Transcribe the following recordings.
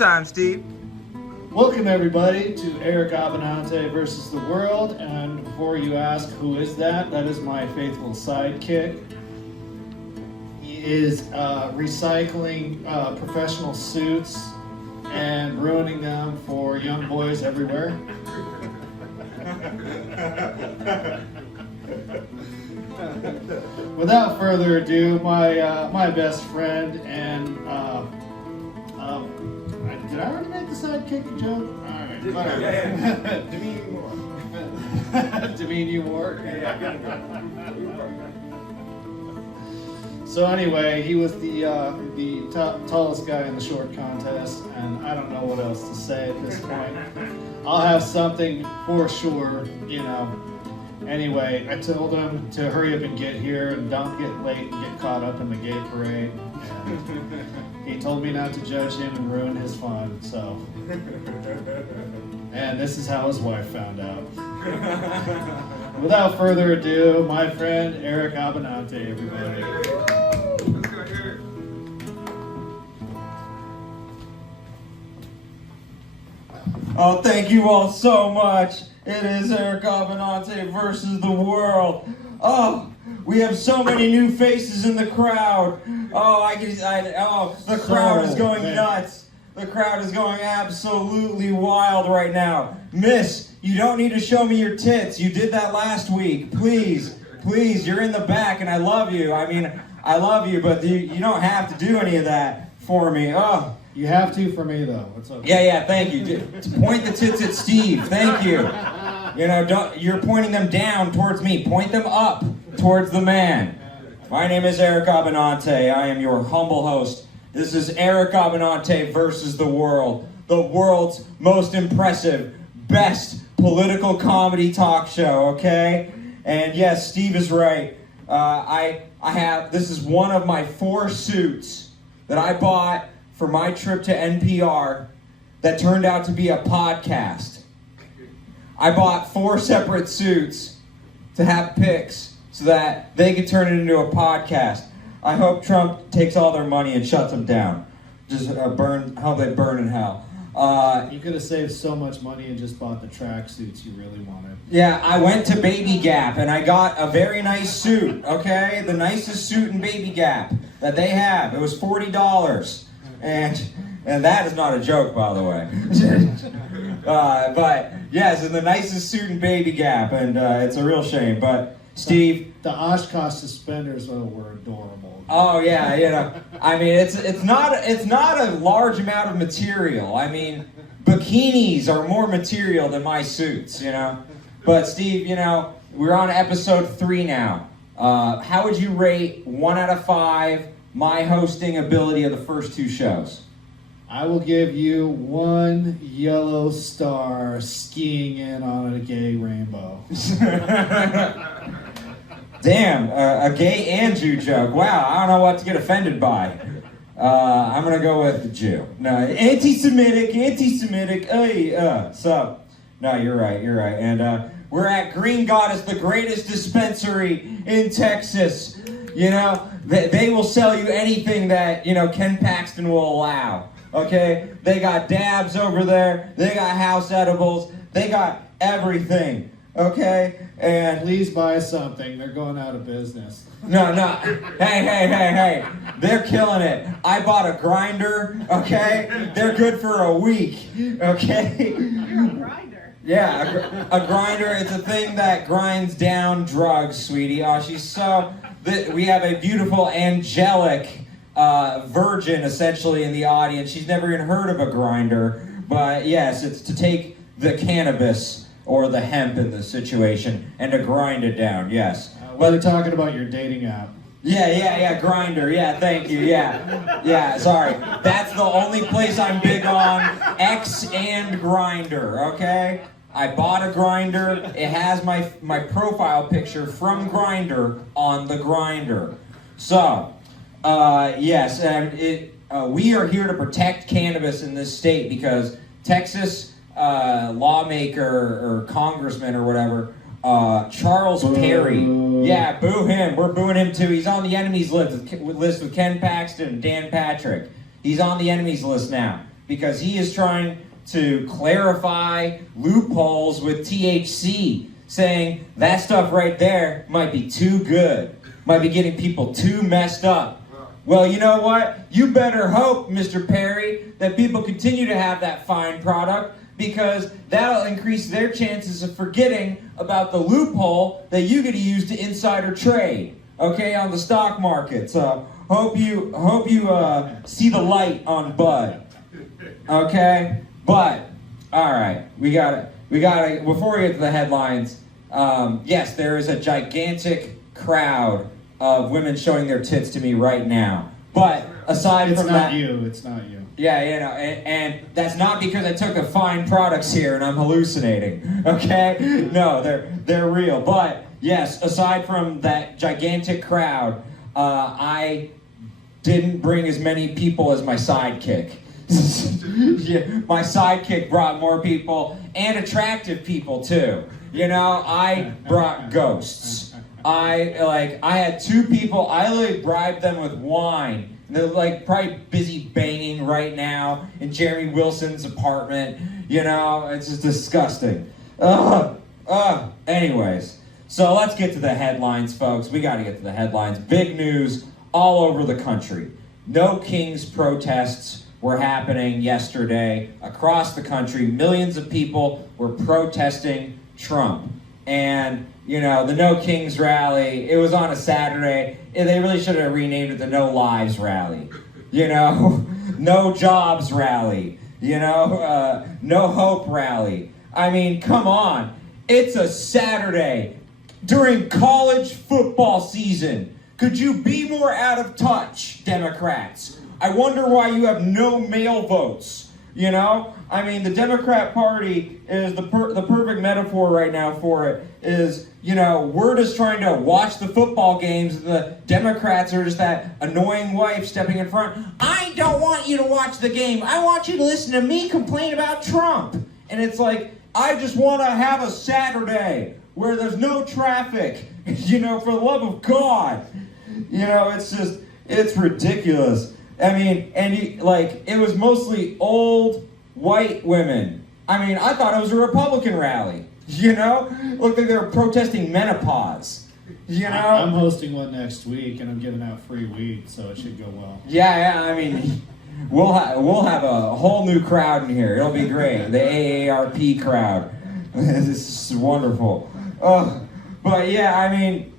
showtime, Steve. Welcome everybody to Eric Abbenante versus the world. And before you ask who is that is my faithful sidekick. He is recycling professional suits and ruining them for young boys everywhere. Without further ado, my best friend and did I already make the sidekick joke? All right, whatever. Yeah. Demean you more. Demean you more? So anyway, he was the tallest guy in the short contest, and I don't know what else to say at this point. I'll have something for sure, you know. Anyway, I told him to hurry up and get here and don't get late and get caught up in the gay parade. And he told me not to judge him and ruin his fun, so. And this is how his wife found out. Without further ado, my friend Eric Abbenante, everybody. Let's go, Eric. Oh, thank you all so much. It is Eric Abbenante versus the world. Oh, we have so many new faces in the crowd. Oh, the crowd is going nuts. The crowd is going absolutely wild right now. Miss, you don't need to show me your tits. You did that last week. Please, you're in the back and I love you. I mean, I love you, but you don't have to do any of that for me. Oh. You have to for me though. It's okay. Yeah, thank you. To point the tits at Steve. Thank you. You know, you're pointing them down towards me. Point them up towards the man. My name is Eric Abbenante. I am your humble host. This is Eric Abbenante versus the world's most impressive, best political comedy talk show, okay? And yes, Steve is right. This is one of my 4 suits that I bought for my trip to NPR that turned out to be a podcast. I bought 4 separate suits to have pics so that they could turn it into a podcast. I hope Trump takes all their money and shuts them down. Just how they burn in hell. You could have saved so much money and just bought the tracksuits you really wanted. Yeah, I went to Baby Gap and I got a very nice suit, okay? The nicest suit in Baby Gap that they have. It was $40. And that is not a joke, by the way. But yes, in the nicest suit in Baby Gap, and it's a real shame. But Steve, the Oshkosh suspenders were adorable. Oh yeah, you know, I mean it's not a large amount of material. I mean, bikinis are more material than my suits, you know. But Steve, you know, we're on episode 3 now. How would you rate 1 out of 5? My hosting ability of the first 2 shows? I will give you 1 yellow star skiing in on a gay rainbow. Damn, a gay and Jew joke. Wow, I don't know what to get offended by. I'm gonna go with the Jew. No, anti-Semitic, sup? No, you're right. And we're at Green Goddess, the greatest dispensary in Texas. You know, they will sell you anything that, you know, Ken Paxton will allow, okay? They got dabs over there, they got house edibles, they got everything, okay? And please buy something, they're going out of business. No, hey, they're killing it. I bought a grinder, okay? They're good for a week, okay? You're a grinder. Yeah, a grinder, it's a thing that grinds down drugs, sweetie. Oh, she's so... We have a beautiful, angelic virgin, essentially, in the audience. She's never even heard of a grinder. But yes, it's to take the cannabis or the hemp in this situation and to grind it down, yes. We're talking about your dating app. Yeah, Grindr, yeah, thank you, yeah, sorry. That's the only place I'm big on, X and Grindr, okay? I bought a grinder. It has my profile picture from Grindr on the grinder. So, yes, and we are here to protect cannabis in this state because Texas lawmaker or congressman or whatever, Charles Perry. Yeah, boo him. We're booing him too. He's on the enemies list with Ken Paxton and Dan Patrick. He's on the enemies list now. because he is trying to clarify loopholes with THC, saying that stuff right there might be too good, might be getting people too messed up. Well, you know what? You better hope, Mr. Perry, that people continue to have that fine product, because that'll increase their chances of forgetting about the loophole that you get to use to insider trade, okay, on the stock market. So hope you see the light on Bud, okay? But all right, we gotta. Before we get to the headlines, yes, there is a gigantic crowd of women showing their tits to me right now. But aside from that, it's not you. Yeah, you know, and that's not because I took the fine products here and I'm hallucinating, okay? No, they're real. But yes, aside from that gigantic crowd, I didn't bring as many people as my sidekick. Yeah, my sidekick brought more people, and attractive people too. You know, I brought ghosts. I had 2 people, I like bribed them with wine. They're like probably busy banging right now in Jeremy Wilson's apartment. You know, it's just disgusting. Anyways, so let's get to the headlines, folks. We got to get to the headlines. Big news all over the country. No Kings protests were happening yesterday across the country. Millions of people were protesting Trump. And, you know, the No Kings rally, it was on a Saturday. They really should have renamed it the No Lives rally. You know, No Jobs rally. You know, No Hope rally. I mean, come on. It's a Saturday during college football season. Could you be more out of touch, Democrats? I wonder why you have no mail votes. You know, I mean, the Democrat Party is the perfect metaphor right now for it. Is, you know, we're just trying to watch the football games. The Democrats are just that annoying wife stepping in front. I don't want you to watch the game. I want you to listen to me complain about Trump. And it's like, I just want to have a Saturday where there's no traffic. You know, for the love of God. You know, it's ridiculous. I mean, and it was mostly old white women. I mean, I thought it was a Republican rally. You know, looked like they were protesting menopause. You know, I'm hosting one next week, and I'm giving out free weed, so it should go well. Yeah. I mean, we'll have a whole new crowd in here. It'll be great. The AARP crowd. This is wonderful. But yeah, I mean,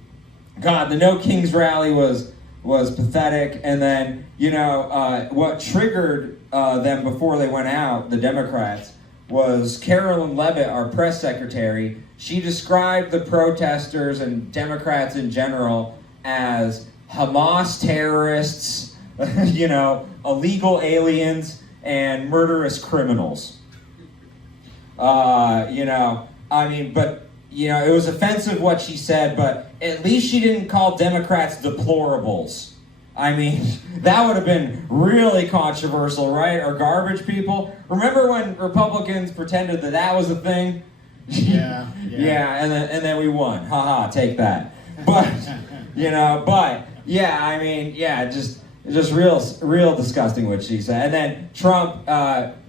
God, the No Kings rally was pathetic. And then, you know, what triggered them before they went out, the Democrats, was Carolyn Levitt, our press secretary. She described the protesters and Democrats in general as Hamas terrorists, you know, illegal aliens, and murderous criminals. You know, I mean, but, you know, it was offensive what she said, but at least she didn't call Democrats deplorables. I mean, that would have been really controversial, right? Or garbage people. Remember when Republicans pretended that was a thing? Yeah. Yeah, and then we won. Haha, take that. But, you know, yeah, I mean, yeah, just real disgusting what she said. And then Trump,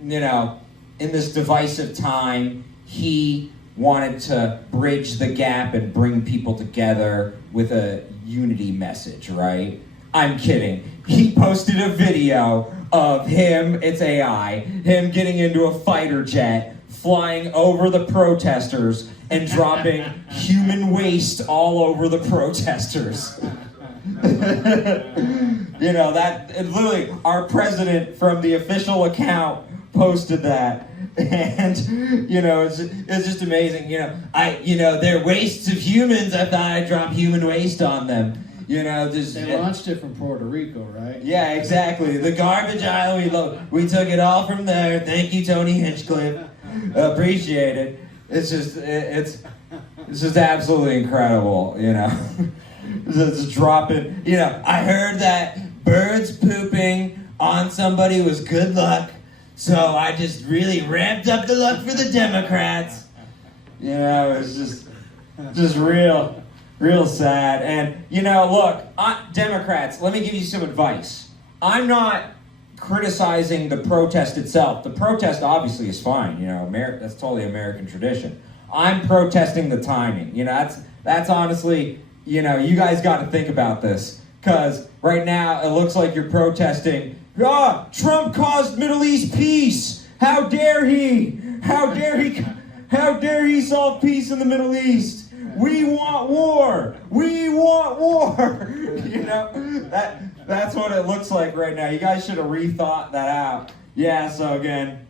you know, in this divisive time, he wanted to bridge the gap and bring people together with a unity message, right? I'm kidding. He posted a video of him, it's AI, him getting into a fighter jet, flying over the protesters, and dropping human waste all over the protesters. You know, literally, our president from the official account posted that. And, you know, it's just amazing. You know, they're wastes of humans. I thought I'd drop human waste on them. You know, they launched it from Puerto Rico, right? Yeah, exactly. The garbage aisle, we took it all from there. Thank you, Tony Hinchcliffe. Appreciate it. It's just absolutely incredible, you know. Just dropping. You know, I heard that birds pooping on somebody was good luck, so I just really ramped up the luck for the Democrats. You know, it's just real sad. And, you know, look, Democrats, let me give you some advice. I'm not criticizing the protest itself. The protest obviously is fine, you know, that's totally American tradition. I'm protesting the timing. You know, that's honestly, you know, you guys got to think about this, because right now it looks like you're protesting, Trump caused Middle East peace. How dare he? How dare he? How dare he solve peace in the Middle East? We want war. We want war. You know, that's what it looks like right now. You guys should have rethought that out. Yeah. So again,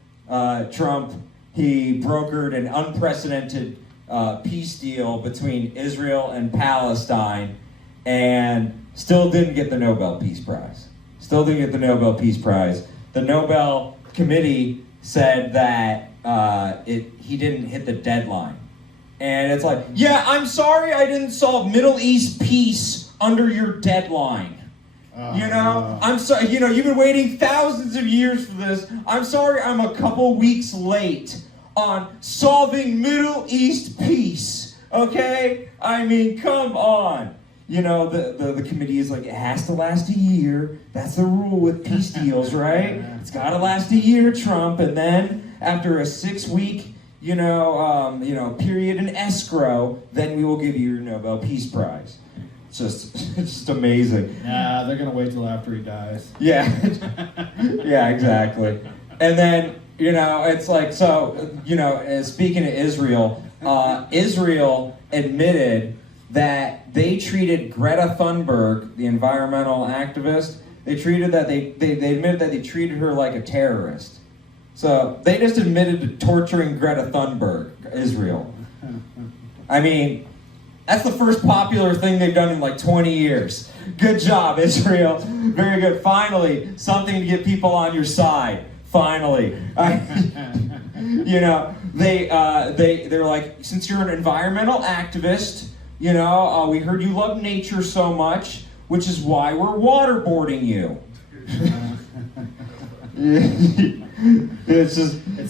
Trump, he brokered an unprecedented peace deal between Israel and Palestine, and still didn't get the Nobel Peace Prize. Still didn't get the Nobel Peace Prize. The Nobel Committee said that he didn't hit the deadline. And it's like, yeah, I'm sorry I didn't solve Middle East peace under your deadline. You know, I'm sorry, you know, you've been waiting thousands of years for this. I'm sorry I'm a couple weeks late on solving Middle East peace, okay? I mean, come on. You know, the committee is like, it has to last a year. That's the rule with peace deals, right? It's got to last a year, Trump. And then after a 6-week, period in escrow, then we will give you your Nobel Peace Prize. It's just amazing. Nah, they're gonna wait till after he dies. Yeah, yeah, exactly. And then, you know, it's like, so, you know, speaking of Israel, Israel admitted that they treated Greta Thunberg, the environmental activist, they admitted that they treated her like a terrorist. So they just admitted to torturing Greta Thunberg, Israel. I mean, that's the first popular thing they've done in like 20 years. Good job, Israel. Very good. Finally, something to get people on your side. Finally. You know, they're like, since you're an environmental activist, you know, we heard you love nature so much, which is why we're waterboarding you. It's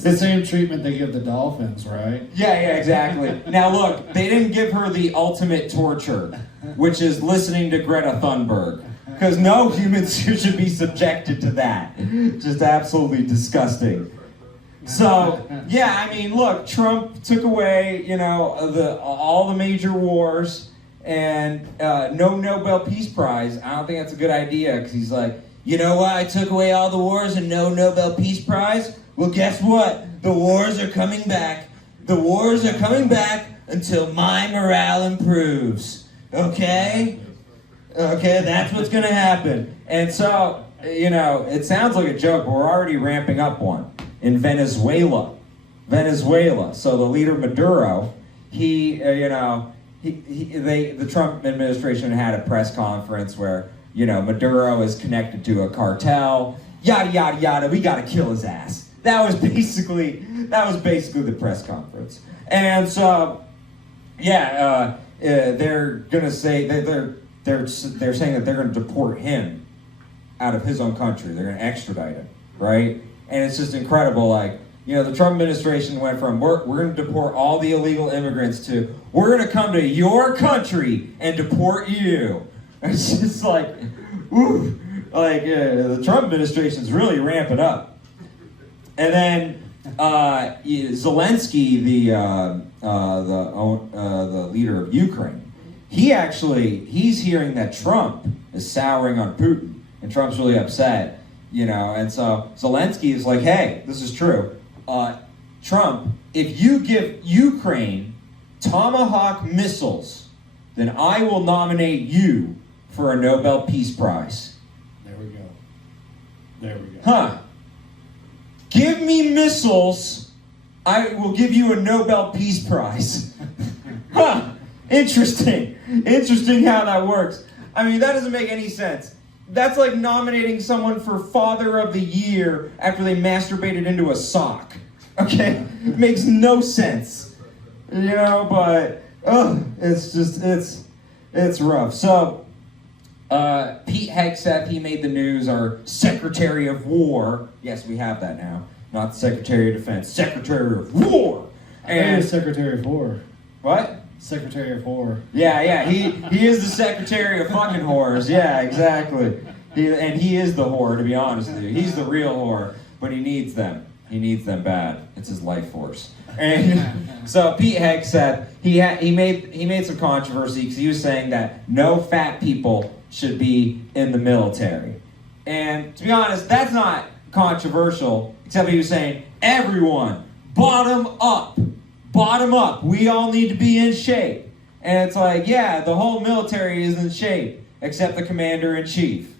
the same treatment they give the dolphins, right? Yeah, exactly. Now look, they didn't give her the ultimate torture, which is listening to Greta Thunberg, because no humans should be subjected to that. Just absolutely disgusting. So yeah, I mean, look, Trump took away, you know, all the major wars, and no Nobel Peace Prize. I don't think that's a good idea, because he's like, you know why I took away all the wars and no Nobel Peace Prize? Well, guess what? The wars are coming back. The wars are coming back until my morale improves. Okay? Okay, that's what's going to happen. And so, you know, it sounds like a joke, but we're already ramping up one in Venezuela. So the leader Maduro, the Trump administration had a press conference where, you know, Maduro is connected to a cartel, yada, yada, yada, we gotta kill his ass. That was basically the press conference. And so, yeah, they're gonna say, they're saying that they're gonna deport him out of his own country. They're gonna extradite him, right? And it's just incredible, like, you know, the Trump administration went from, we're gonna deport all the illegal immigrants to, we're gonna come to your country and deport you. It's just like, ooh, like the Trump administration's really ramping up. And then Zelensky, the leader of Ukraine, he's hearing that Trump is souring on Putin, and Trump's really upset, you know. And so Zelensky is like, hey, this is true. Trump, if you give Ukraine Tomahawk missiles, then I will nominate you for a Nobel Peace Prize. There we go. Huh. Give me missiles, I will give you a Nobel Peace Prize. Huh. Interesting. Interesting how that works. I mean, that doesn't make any sense. That's like nominating someone for Father of the Year after they masturbated into a sock. Okay? It makes no sense. You know, but, it's rough. So, Pete Hegseth, he made the news, our Secretary of War. Yes, we have that now. Not Secretary of Defense, Secretary of War. And Secretary of War. What? Secretary of Whore. Yeah, he is the Secretary of fucking whores. Yeah, exactly. And he is the whore, to be honest with you. He's the real whore, but he needs them. He needs them bad. It's his life force. And so Pete Hegseth, he made some controversy because he was saying that no fat people should be in the military. And to be honest, that's not controversial, except he was saying, everyone, bottom up, we all need to be in shape. And it's like, yeah, the whole military is in shape, except the commander-in-chief.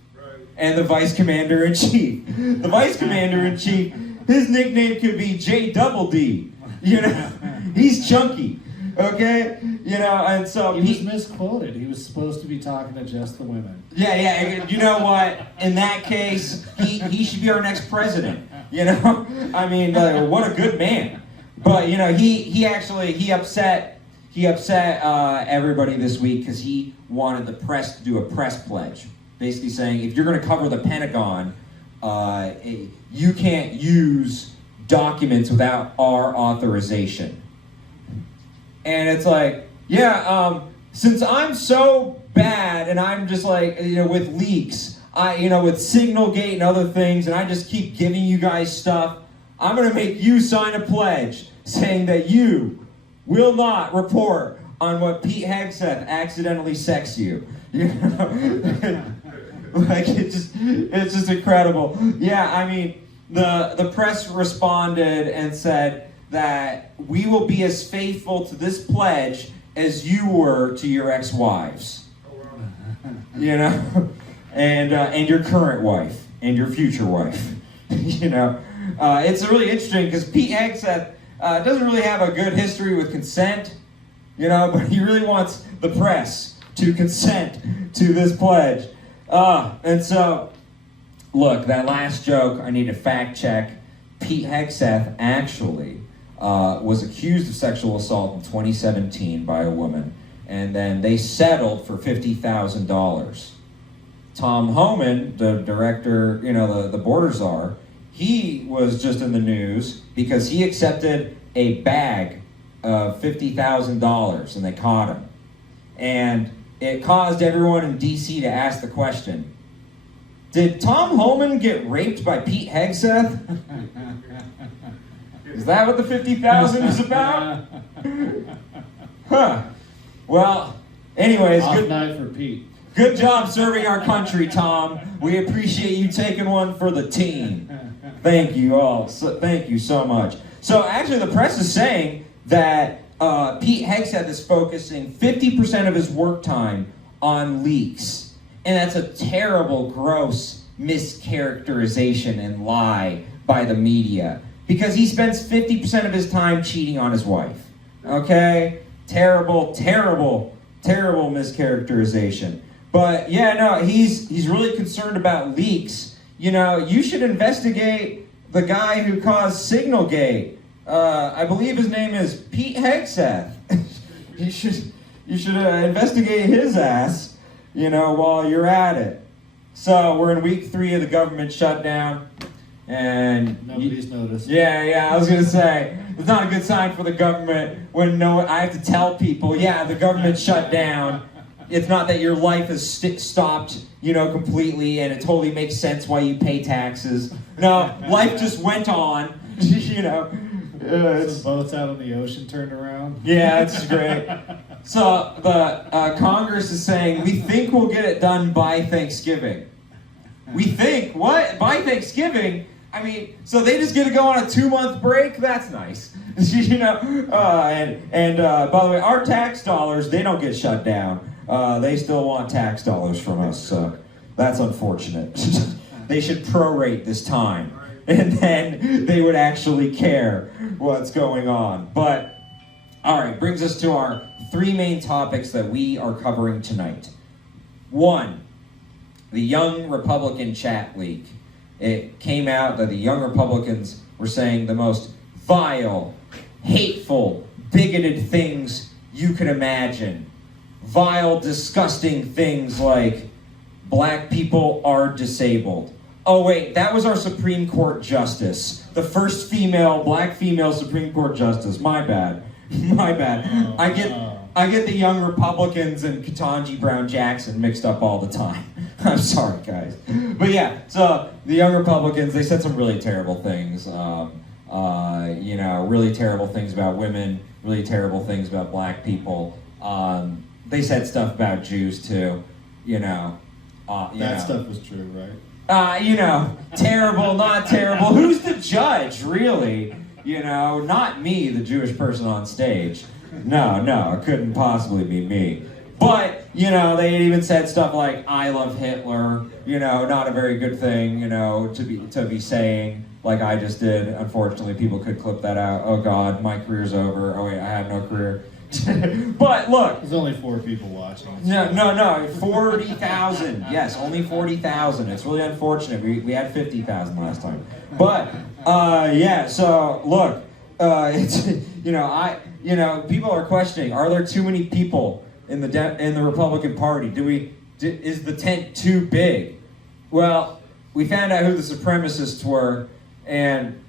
And the vice commander-in-chief. The vice commander-in-chief, his nickname could be J Double D. You know, he's chunky. Okay, you know, and so he was misquoted. He was supposed to be talking to just the women. Yeah. You know what? In that case, he should be our next president. You know, I mean, what a good man. But you know, he upset everybody this week because he wanted the press to do a press pledge, basically saying if you're going to cover the Pentagon, you can't use documents without our authorization. And it's like, yeah, since I'm so bad and I'm just like, you know, with leaks, with Signalgate and other things, and I just keep giving you guys stuff, I'm going to make you sign a pledge saying that you will not report on what Pete Hegseth accidentally sexed you. You know? Like, it's just incredible. Yeah, I mean, the press responded and said that we will be as faithful to this pledge as you were to your ex-wives. You know? And your current wife, and your future wife. You know? It's really interesting because Pete Hegseth doesn't really have a good history with consent, you know, but he really wants the press to consent to this pledge. And so, look, that last joke, I need to fact check. Pete Hegseth actually was accused of sexual assault in 2017 by a woman, and then they settled for $50,000. Tom Homan, the director, you know, the border czar, he was just in the news because he accepted a bag of $50,000 and they caught him. And it caused everyone in DC to ask the question, did Tom Homan get raped by Pete Hegseth? Is that what the $50,000 is about? Huh. Well, anyways, Off good night for Pete. Good job serving our country, Tom. We appreciate you taking one for the team. Thank you all. Thank you so much. So actually the press is saying that Pete Hegseth is focusing 50% of his work time on leaks. And that's a terrible, gross mischaracterization and lie by the media. Because he spends 50% of his time cheating on his wife. Okay? Terrible, terrible, terrible mischaracterization. But yeah, no, he's really concerned about leaks. You know, you should investigate the guy who caused Signalgate. I believe his name is Pete Hegseth. you should investigate his ass, you know, while you're at it. So we're in week 3 of the government shutdown, and nobody's noticed. Yeah, I was gonna say it's not a good sign for the government when I have to tell people, yeah, the government shut down. It's not that your life is stopped, you know, completely, and it totally makes sense why you pay taxes. No, life just went on, you know. Some boats out on the ocean turned around. Yeah, it's great. So the Congress is saying, we think we'll get it done by Thanksgiving. We think? What? By Thanksgiving? I mean, so they just get to go on a 2-month break? That's nice. You know, and by the way, our tax dollars, they don't get shut down. They still want tax dollars from us, so that's unfortunate. They should prorate this time, and then they would actually care what's going on. But, all right, brings us to our 3 main topics that we are covering tonight. 1, the Young Republican chat leak. It came out that the Young Republicans were saying the most vile, hateful, bigoted things you could imagine. Vile, disgusting things like black people are disabled. Oh wait, that was our Supreme Court justice. The first black female Supreme Court justice. My bad. My bad. I get the young Republicans and Ketanji Brown Jackson mixed up all the time. I'm sorry, guys. But yeah, so the young Republicans, they said some really terrible things. Really terrible things about women, really terrible things about black people. They said stuff about Jews too, That stuff was true, right? Terrible, not terrible. Who's the judge, really? Not me, the Jewish person on stage. No, it couldn't possibly be me. But, they even said stuff like, I love Hitler, not a very good thing, to be saying, like I just did. Unfortunately, people could clip that out. Oh God, my career's over. Oh wait, I have no career. But look. There's only 4 people watching. No, 40,000. Yes, only 40,000. It's really unfortunate. We had 50,000 last time. But, so look, it's, people are questioning, are there too many people in the Republican Party? Is the tent too big? Well, we found out who the supremacists were, and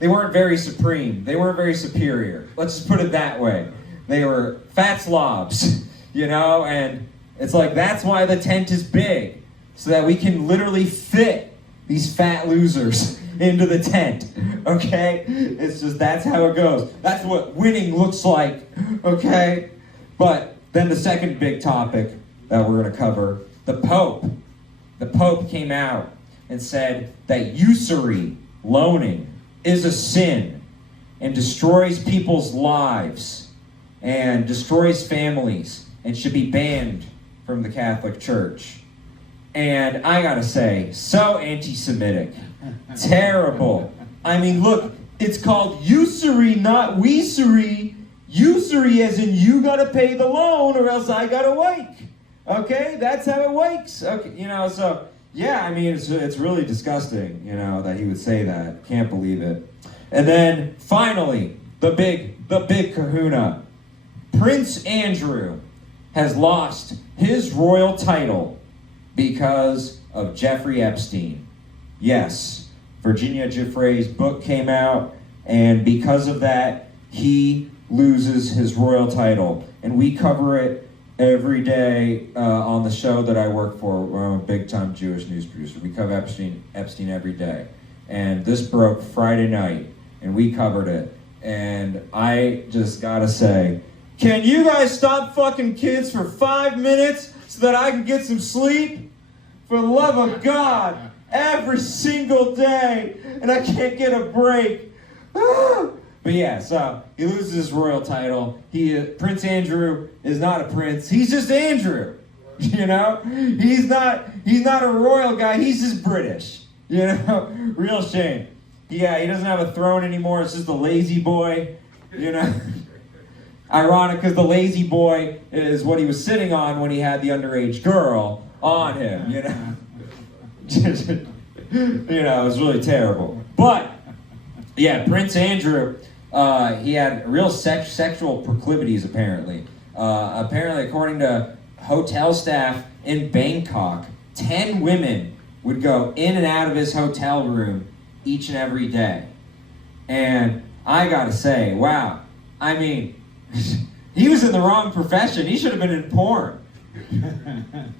they weren't very supreme. They weren't very superior. Let's just put it that way. They were fat slobs, and it's like, that's why the tent is big, so that we can literally fit these fat losers into the tent, okay? It's just, that's how it goes. That's what winning looks like, okay? But then the second big topic that we're going to cover, the Pope. The Pope came out and said that usury, loaning, is a sin and destroys people's lives and destroys families and should be banned from the Catholic Church. And I gotta say, so anti-Semitic. Terrible. I mean, look, it's called usury, not weesury. Usury as in you gotta pay the loan or else I gotta wake. Okay? That's how it works. Okay, so yeah, I mean, it's really disgusting, that he would say that. Can't believe it. And then finally, the big kahuna. Prince Andrew has lost his royal title because of Jeffrey Epstein. Yes, Virginia Giuffre's book came out, and because of that, he loses his royal title. And we cover it every day on the show that I work for. I'm a big-time Jewish news producer. We cover Epstein every day. And this broke Friday night, and we covered it. And I just gotta say, can you guys stop fucking kids for 5 minutes so that I can get some sleep? For the love of God, every single day, and I can't get a break. But yeah, so he loses his royal title. Prince Andrew is not a prince. He's just Andrew. He's not a royal guy. He's just British. Real shame. Yeah, he doesn't have a throne anymore. It's just a lazy boy. Ironic, because the lazy boy is what he was sitting on when he had the underage girl on him. It was really terrible. But yeah, Prince Andrew. He had real sexual proclivities, apparently. Apparently, according to hotel staff in Bangkok, 10 women would go in and out of his hotel room each and every day. And I gotta say, wow. I mean, he was in the wrong profession. He should have been in porn.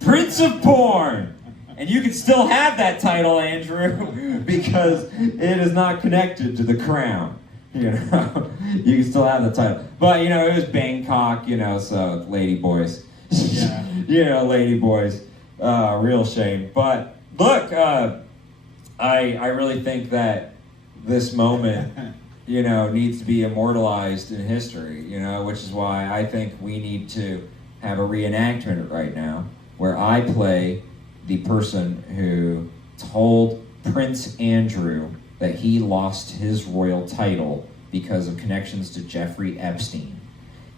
Prince of Porn. And you can still have that title, Andrew, because it is not connected to the crown. You can still have the title. But, it was Bangkok, so lady boys. Yeah. Lady boys. Real shame. But, look, I really think that this moment, needs to be immortalized in history, which is why I think we need to have a reenactment right now where I play the person who told Prince Andrew that he lost his royal title because of connections to Jeffrey Epstein.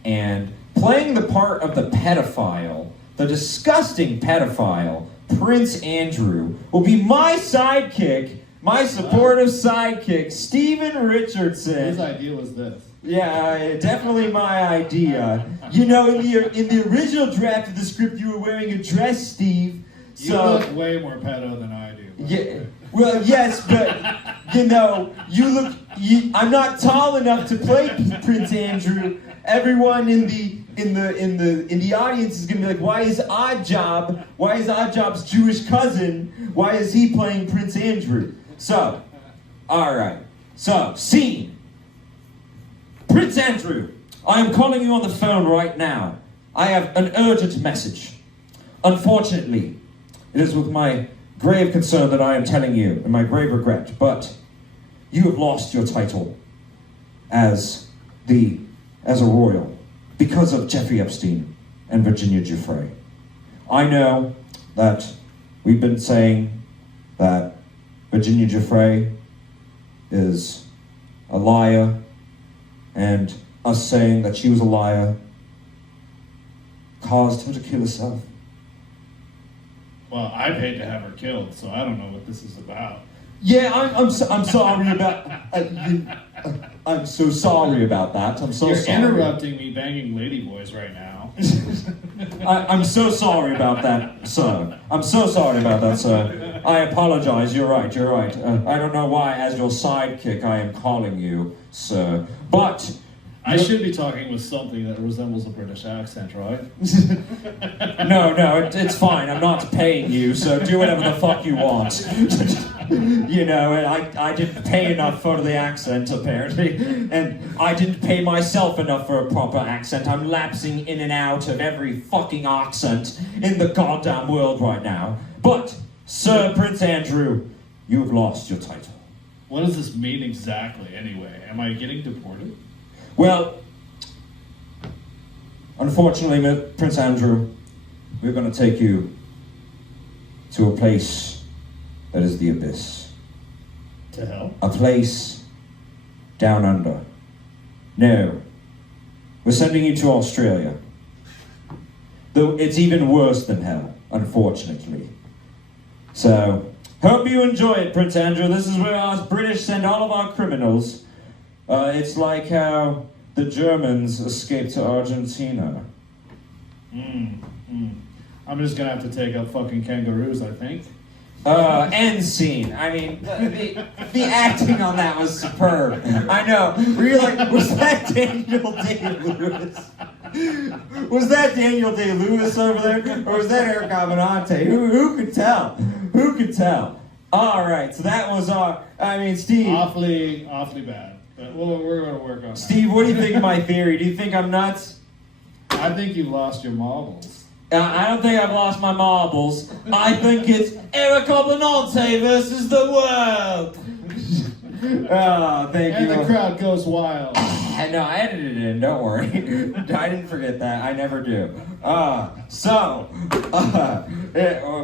And playing the part of the pedophile, the disgusting pedophile, Prince Andrew, will be my sidekick, my supportive sidekick, Stephen Richardson. Whose idea was this? Yeah, definitely my idea. In the original draft of the script, you were wearing a dress, Steve. You look way more pedo than I do. Well, yes, but you know, I'm not tall enough to play Prince Andrew. Everyone in the audience is gonna be like, why is Oddjob's Jewish cousin? Why is he playing Prince Andrew? So, all right. So, scene. Prince Andrew, I am calling you on the phone right now. I have an urgent message. Unfortunately, it is with my grave concern that I am telling you, and my grave regret, but you have lost your title as a royal because of Jeffrey Epstein and Virginia Giuffre. I know that we've been saying that Virginia Giuffre is a liar, and us saying that she was a liar caused her to kill herself. Well, I paid to have her killed, so I don't know what this is about. Yeah, I'm sorry about. I'm so sorry about that. I'm so You're sorry. interrupting me banging ladyboys right now. I'm so sorry about that, sir. I'm so sorry about that, sir. I apologize. You're right. You're right. I don't know why, as your sidekick, I am calling you, sir. But I should be talking with something that resembles a British accent, right? no, it's fine. I'm not paying you, so do whatever the fuck you want. You know, I didn't pay enough for the accent, apparently, and I didn't pay myself enough for a proper accent. I'm lapsing in and out of every fucking accent in the goddamn world right now. But, Sir Prince Andrew, you have lost your title. What does this mean exactly, anyway? Am I getting deported? Well, unfortunately, Prince Andrew, we're going to take you to a place that is the abyss. To hell? A place down under. No, we're sending you to Australia. Though it's even worse than hell, unfortunately. So, hope you enjoy it, Prince Andrew. This is where us British send all of our criminals. It's like how the Germans escaped to Argentina. I'm just gonna have to take up fucking kangaroos, I think. End scene. I mean, the acting on that was superb. I know. Were you like, was that Daniel Day-Lewis? Was that Daniel Day-Lewis over there? Or was that Eric Abbenante? Who could tell? Who could tell? All right, so that was our, Steve. Awfully bad. But we're gonna work on that. Steve, what do you think of my theory? Do you think I'm nuts? I think you've lost your marbles. I don't think I've lost my marbles. I think it's Eric Abbenante versus the world. Oh, thank you. And the crowd goes wild. No, I edited it in, don't worry. I didn't forget that. I never do.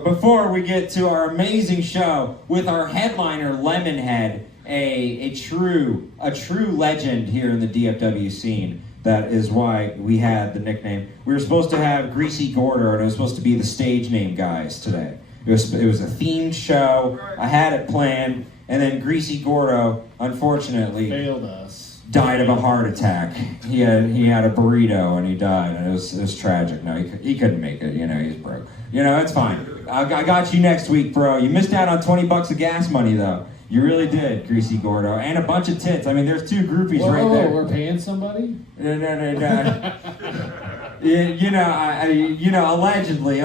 Before we get to our amazing show with our headliner, Lemonhead, a true legend here in the DFW scene. That is why we had the nickname. We were supposed to have Greasy Gorder, and it was supposed to be the stage name guys today. It was a themed show. I had it planned, and then Greasy Gordo, unfortunately, Failed us. died of a heart attack. He had a burrito and he died, and it was tragic. No, he couldn't make it. You know, he's broke. You know, it's fine. I got you next week, bro. You missed out on $20 of gas money though. You really did, Greasy Gordo, and a bunch of tits. I mean, there's two groupies right there. We're paying somebody? No. Allegedly.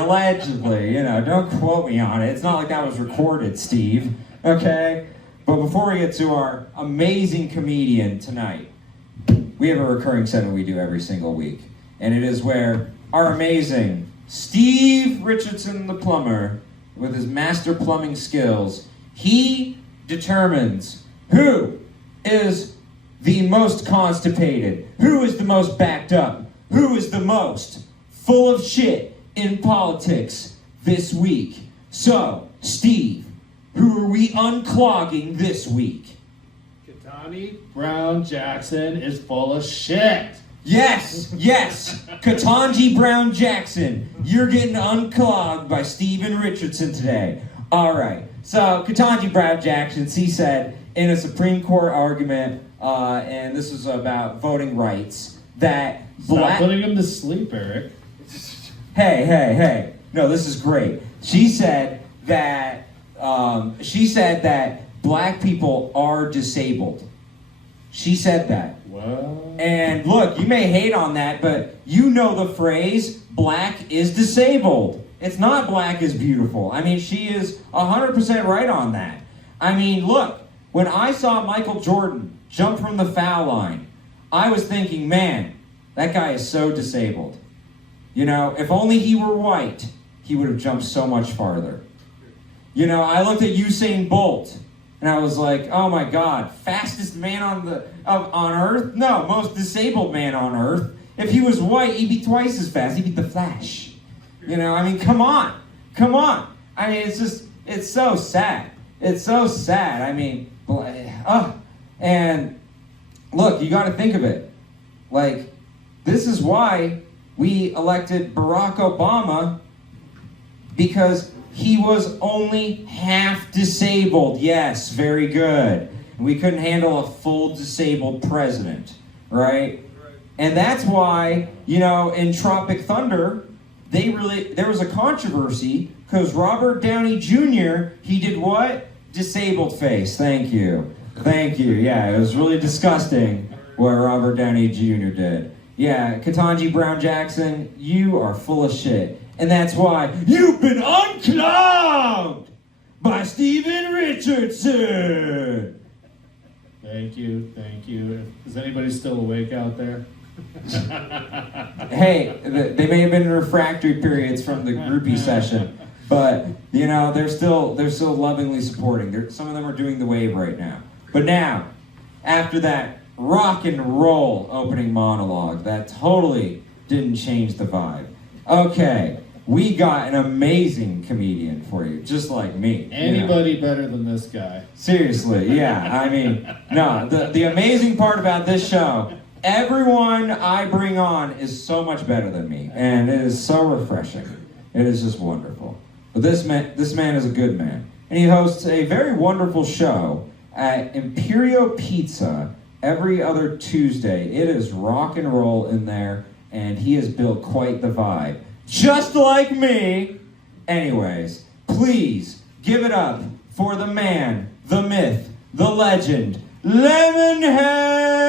Don't quote me on it. It's not like that was recorded, Steve. Okay. But before we get to our amazing comedian tonight, we have a recurring segment we do every single week, and it is where our amazing Steve Richardson, the plumber, with his master plumbing skills, he determines who is the most constipated, who is the most backed up, who is the most full of shit in politics this week. So, Steve, who are we unclogging this week? Ketanji Brown Jackson is full of shit. Yes, Ketanji Brown Jackson, you're getting unclogged by Stephen Richardson today. All right. So, Ketanji Brown Jackson, she said in a Supreme Court argument, and this was about voting rights, that Stop putting him to sleep, Eric. Hey. No, this is great. She said that She said that black people are disabled. She said that. Well, And look, you may hate on that, but you know the phrase, black is disabled. It's not black is beautiful. I mean, she is 100% right on that. I mean, look, when I saw Michael Jordan jump from the foul line, I was thinking, man, that guy is so disabled. You know, if only he were white, he would have jumped so much farther. You know, I looked at Usain Bolt, and I was like, oh my God, fastest man on Earth? No, most disabled man on Earth. If he was white, he'd be twice as fast. He'd be the Flash. You know, I mean, come on. I mean, it's so sad. It's so sad. I mean, and look, you got to think of it. Like, this is why we elected Barack Obama, because he was only half disabled. Yes, very good. We couldn't handle a full disabled president, right? And that's why, you know, in Tropic Thunder, there was a controversy because Robert Downey Jr., he did what? Disabled face. Thank you. Yeah, it was really disgusting what Robert Downey Jr. did. Yeah, Ketanji Brown Jackson, you are full of shit. And that's why you've been unclogged by Stephen Richardson. thank you. Is anybody still awake out there? Hey, they may have been in refractory periods from the groupie session, but you know they're still lovingly supporting. Some of them are doing the wave right now. But now, after that rock and roll opening monologue, that totally didn't change the vibe. Okay, we got an amazing comedian for you, just like me. Anybody better than this guy? Seriously, yeah. I mean, no. The amazing part about this show. Everyone I bring on is so much better than me, and it is so refreshing. It is just wonderful. But this man is a good man, and he hosts a very wonderful show at Imperio Pizza every other Tuesday. It is rock and roll in there, and he has built quite the vibe, just like me. Anyways, please give it up for the man, the myth, the legend, Lemonhead!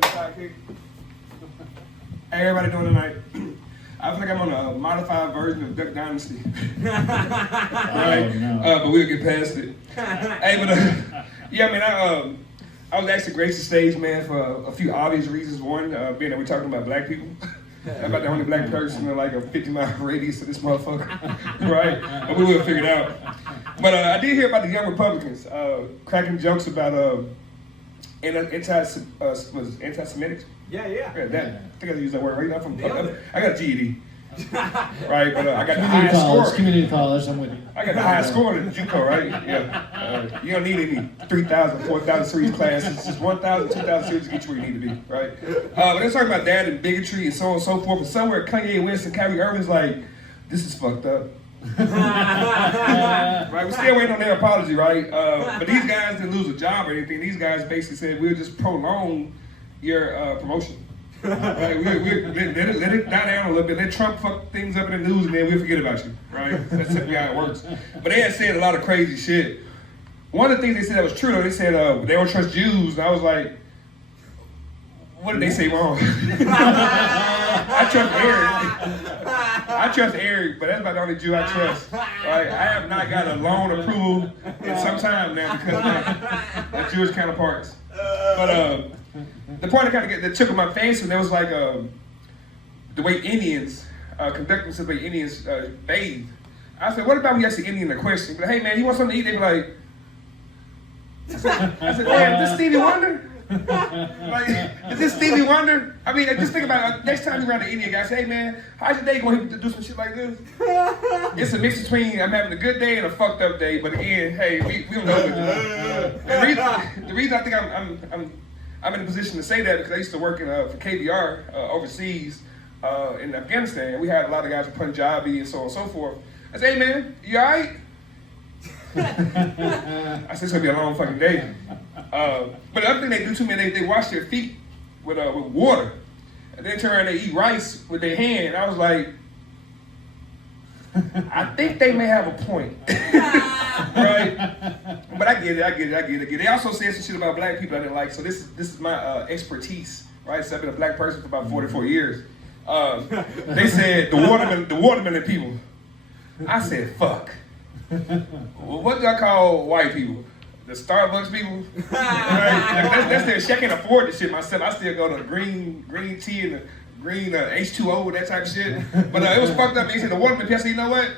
Sidekick. Hey, everybody doing tonight? I feel like I'm on a modified version of Duck Dynasty. Right? Oh, no. But we'll get past it. Hey, but yeah, I mean, I was actually graced the stage, man, for a few obvious reasons. One, being that we're talking about black people. I'm about the only black person in like a 50-mile radius of this motherfucker, right? But we will figure it out. But I did hear about the young Republicans cracking jokes about anti-Semitic. Yeah. I think I used that word right. I got a GED, right? But I got the Community highest college. score. Community college. I'm with you. I got the highest score in the JUCO, right? Yeah. You don't need any 3,000, 4,000 series classes. It's just 1,000, 2,000 series to get you where you need to be, right? But they're talking about that and bigotry and so on and so forth. But somewhere Kanye West and Kyrie Irving's like, this is fucked up. Right, we're still waiting on their apology, right? But these guys didn't lose a job or anything. These guys basically said, we'll just prolong your promotion. Right? Let it die down a little bit. Let Trump fuck things up in the news and then we'll forget about you. Right? That's simply how it works. But they had said a lot of crazy shit. One of the things they said that was true, though, they said they don't trust Jews. And I was like, what did they say wrong? I trust Eric, but that's about the only Jew I trust. Right? I have not got a loan approval in some time now because of my Jewish counterparts. But the point that took my fancy, there was like the way Indians conduct themselves, the way Indians bathe. I said, what about when you ask the Indian a question? But hey man, you want something to eat? They be like, I said, damn, is this Stevie Wonder? Like, is this Stevie Wonder? I mean, just think about it. Next time you're around the Indian guy, say, hey man, how's your day going to do some shit like this? It's a mix between I'm having a good day and a fucked up day, but again, hey, we don't know what the reason I think I'm in a position to say that because I used to work for KBR overseas in Afghanistan. We had a lot of guys from Punjabi and so on and so forth. I said, hey man, you all right? I said, it's gonna be a long fucking day. But the other thing they do too, man, they wash their feet with water. And then turn around and they eat rice with their hand. I was like, I think they may have a point. Right? But I get it. They also said some shit about black people I didn't like. So this is my expertise, right? So I've been a black person for about 44 years. They said the watermelon people. I said, fuck. Well, what do I call white people? The Starbucks people? Right? That's their shit. I can't afford this shit myself. I still go to green tea and the green H2O, that type of shit. But it was fucked up. They said the watermelon people. I said, you know what?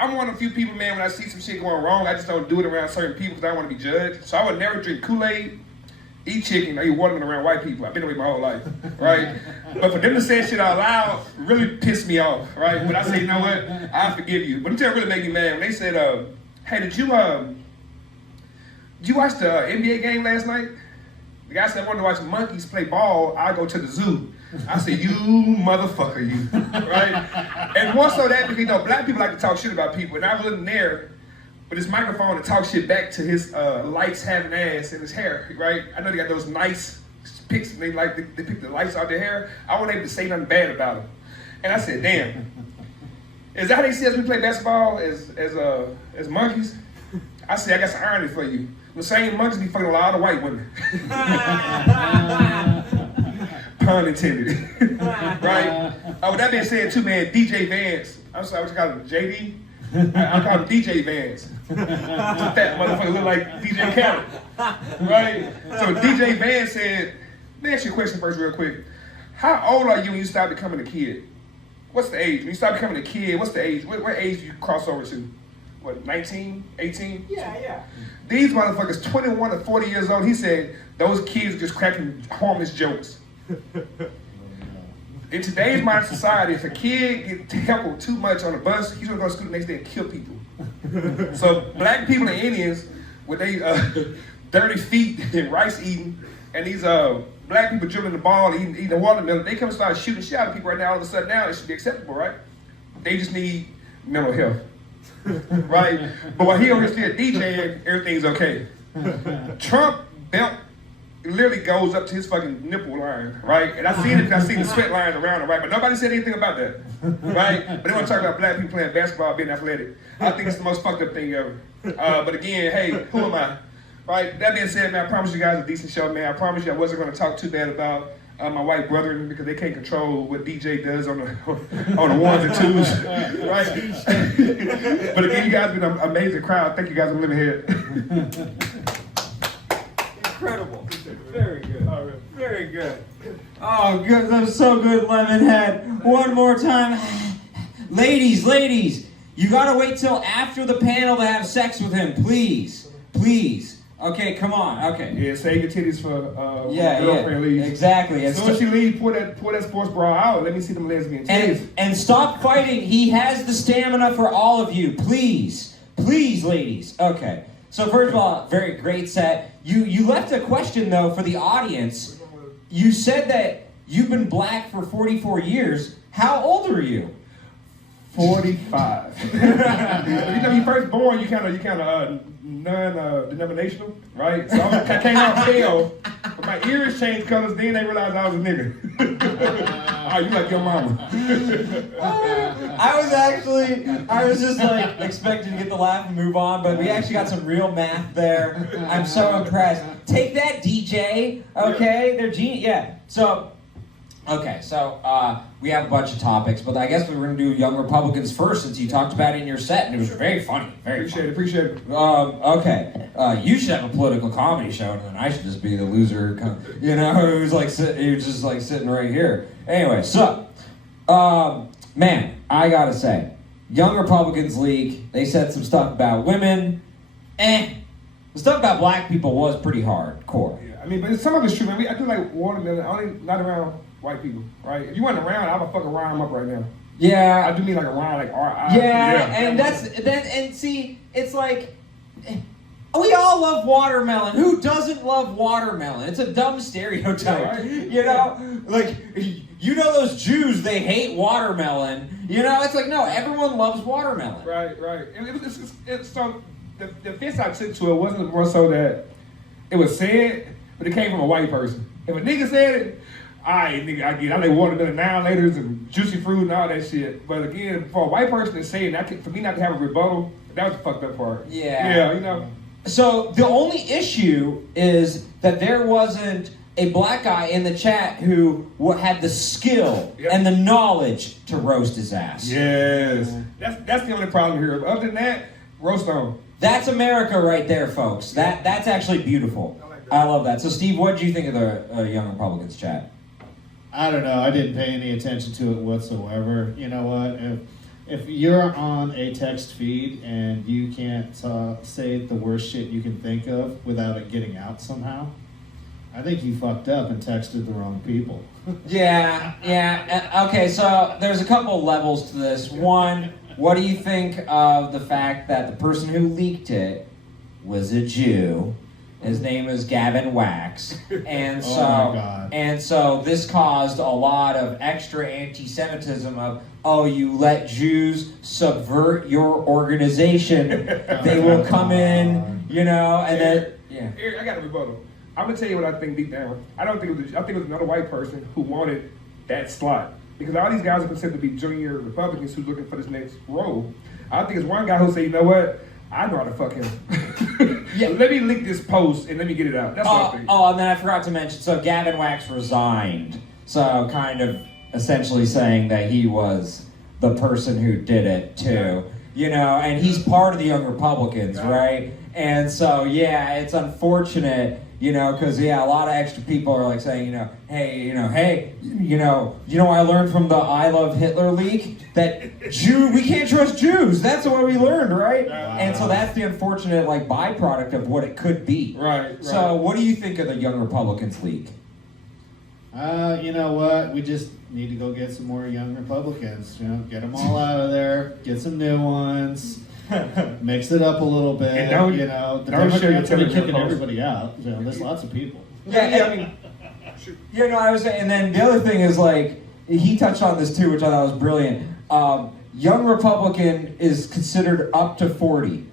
I'm one of the few people, man, when I see some shit going wrong, I just don't do it around certain people because I don't want to be judged. So I would never drink Kool-Aid, eat chicken, or eat watermelon around white people. I've been away my whole life, right? But for them to say shit out loud really pissed me off, right? But I say, you know what? I forgive you. But it really made me mad when they said, hey, did you watch the NBA game last night? The guy said, I wanted to watch monkeys play ball. I'll go to the zoo. I said, you motherfucker, you, right? And more so that because, you know, black people like to talk shit about people. And I was in there with his microphone to talk shit back to his lights having ass and his hair, right? I know they got those nice pics, and they pick the lights out their hair. I wasn't able to say nothing bad about him. And I said, damn, is that how they see us when we play basketball as monkeys? I said, I got some irony for you. The same monkeys be fucking a lot of white women. Pun intended. Right? With that being said, too, man, DJ Vance. I'm sorry, what you call him? JD? I call him DJ Vance. That motherfucker look like DJ Khaled. Right? So DJ Vance said, let me ask you a question first real quick. How old are you when you start becoming a kid? What's the age? When you start becoming a kid, what's the age? What age do you cross over to? What, 19, 18? Yeah. These motherfuckers, 21 to 40 years old, he said, those kids are just cracking harmless jokes. In today's modern society, if a kid gets tackled too much on a bus, he's gonna go to school the next day and kill people. So black people and Indians, with their dirty feet and rice eating, and these black people dribbling the ball, eating the watermelon, they come and start shooting shit out of people right now. All of a sudden now, it should be acceptable, right? They just need mental health. Right? But while he over here still DJing, everything's okay. Trump belt literally goes up to his fucking nipple line, right? And I seen it because I seen the sweat lines around it, right? But nobody said anything about that, right? But they want to talk about black people playing basketball, being athletic. I think it's the most fucked up thing ever. But again, hey, who am I? Right? That being said, man, I promise you guys a decent show, man. I promise you I wasn't going to talk too bad about my white brethren because they can't control what DJ does on the ones and twos, right? But again, you guys have been an amazing crowd. Thank you guys for Lemonhead. Incredible. Very good. Very good. Oh, good. That was so good, Lemonhead. One more time. Ladies, you gotta wait till after the panel to have sex with him, please. Okay, come on. Okay. Yeah, save your titties for girlfriend leaves. Exactly. As soon as she leaves, pour that sports bra out. Let me see them lesbian titties. And stop fighting. He has the stamina for all of you. Please, ladies. Okay. So first of all, very great set. You left a question though for the audience. You said that you've been black for 44 years. How old are you? 45. You know, you first born, you kind of non-denominational, right? So I came out pale, but my ears changed colors. Then they realized I was a nigga. Oh, you like your mama. I was just like expecting to get the laugh and move on, but we actually got some real math there. I'm so impressed. Take that, DJ. Okay, they're genius. Yeah. So we have a bunch of topics, but I guess we were going to do Young Republicans first since you talked about it in your set, and it was very funny. Appreciate it. Okay. You should have a political comedy show, and then I should just be the loser, who's just sitting right here. Anyway, so, man, I gotta say, Young Republicans League, they said some stuff about women. The stuff about black people was pretty hardcore. Yeah, I mean, but some of it's true, man. I do like watermelon, only not around white people, right? If you weren't around, I would fucking rhyme up right now. Yeah. I do mean like a rhyme, like R-I. Yeah, and see, it's like, we all love watermelon. Who doesn't love watermelon? It's a dumb stereotype, yeah, right? You know? Like, you know those Jews, they hate watermelon. You know, it's like, no, everyone loves watermelon. Right. So the offense I took to it wasn't more so that it was said, but it came from a white person. If a nigga said it, alright, nigga, I get it. I like watermelon annihilators and juicy fruit and all that shit. But again, for a white person to say it, for me not to have a rebuttal, that was the fucked up part. Yeah. Yeah, So the only issue is that there wasn't a black guy in the chat who had the skill and the knowledge to roast his ass. Yes. That's the only problem here. Other than that, roast on. That's America right there, folks. That's actually beautiful. I love that. So Steve, what did you think of the Young Republicans chat? I don't know. I didn't pay any attention to it whatsoever. You know what? If you're on a text feed and you can't say the worst shit you can think of without it getting out somehow, I think you fucked up and texted the wrong people. Yeah. Okay, so there's a couple levels to this. One, what do you think of the fact that the person who leaked it was a Jew? His name is Gavin Wax, and so oh my God. And so this caused a lot of extra anti-Semitism of, oh, you let Jews subvert your organization, they will come in, and then Eric, I got a rebuttal. I'm gonna tell you what I think deep down. I think it was another white person who wanted that slot because all these guys are considered to be junior Republicans who's looking for this next role. I think it's one guy who said, you know what? I know how to fuck him. Let me leak this post and let me get it out. That's what I think. Oh, and then I forgot to mention, so Gavin Wax resigned. So kind of essentially saying that he was the person who did it too. And he's part of the Young Republicans, right? And so, it's unfortunate, because, a lot of extra people are like saying, hey, I learned from the I Love Hitler leak that we can't trust Jews. That's what we learned, right? And so that's the unfortunate, byproduct of what it could be. Right. So what do you think of the Young Republicans leak? You know what? We just need to go get some more Young Republicans. Get them all out of there. Get some new ones. Mix it up a little bit. And the don't share your Democrats are Telegram kicking post. everybody out. There's lots of people. I was saying, and then the other thing is he touched on this too, which I thought was brilliant. Young Republican is considered up to 40.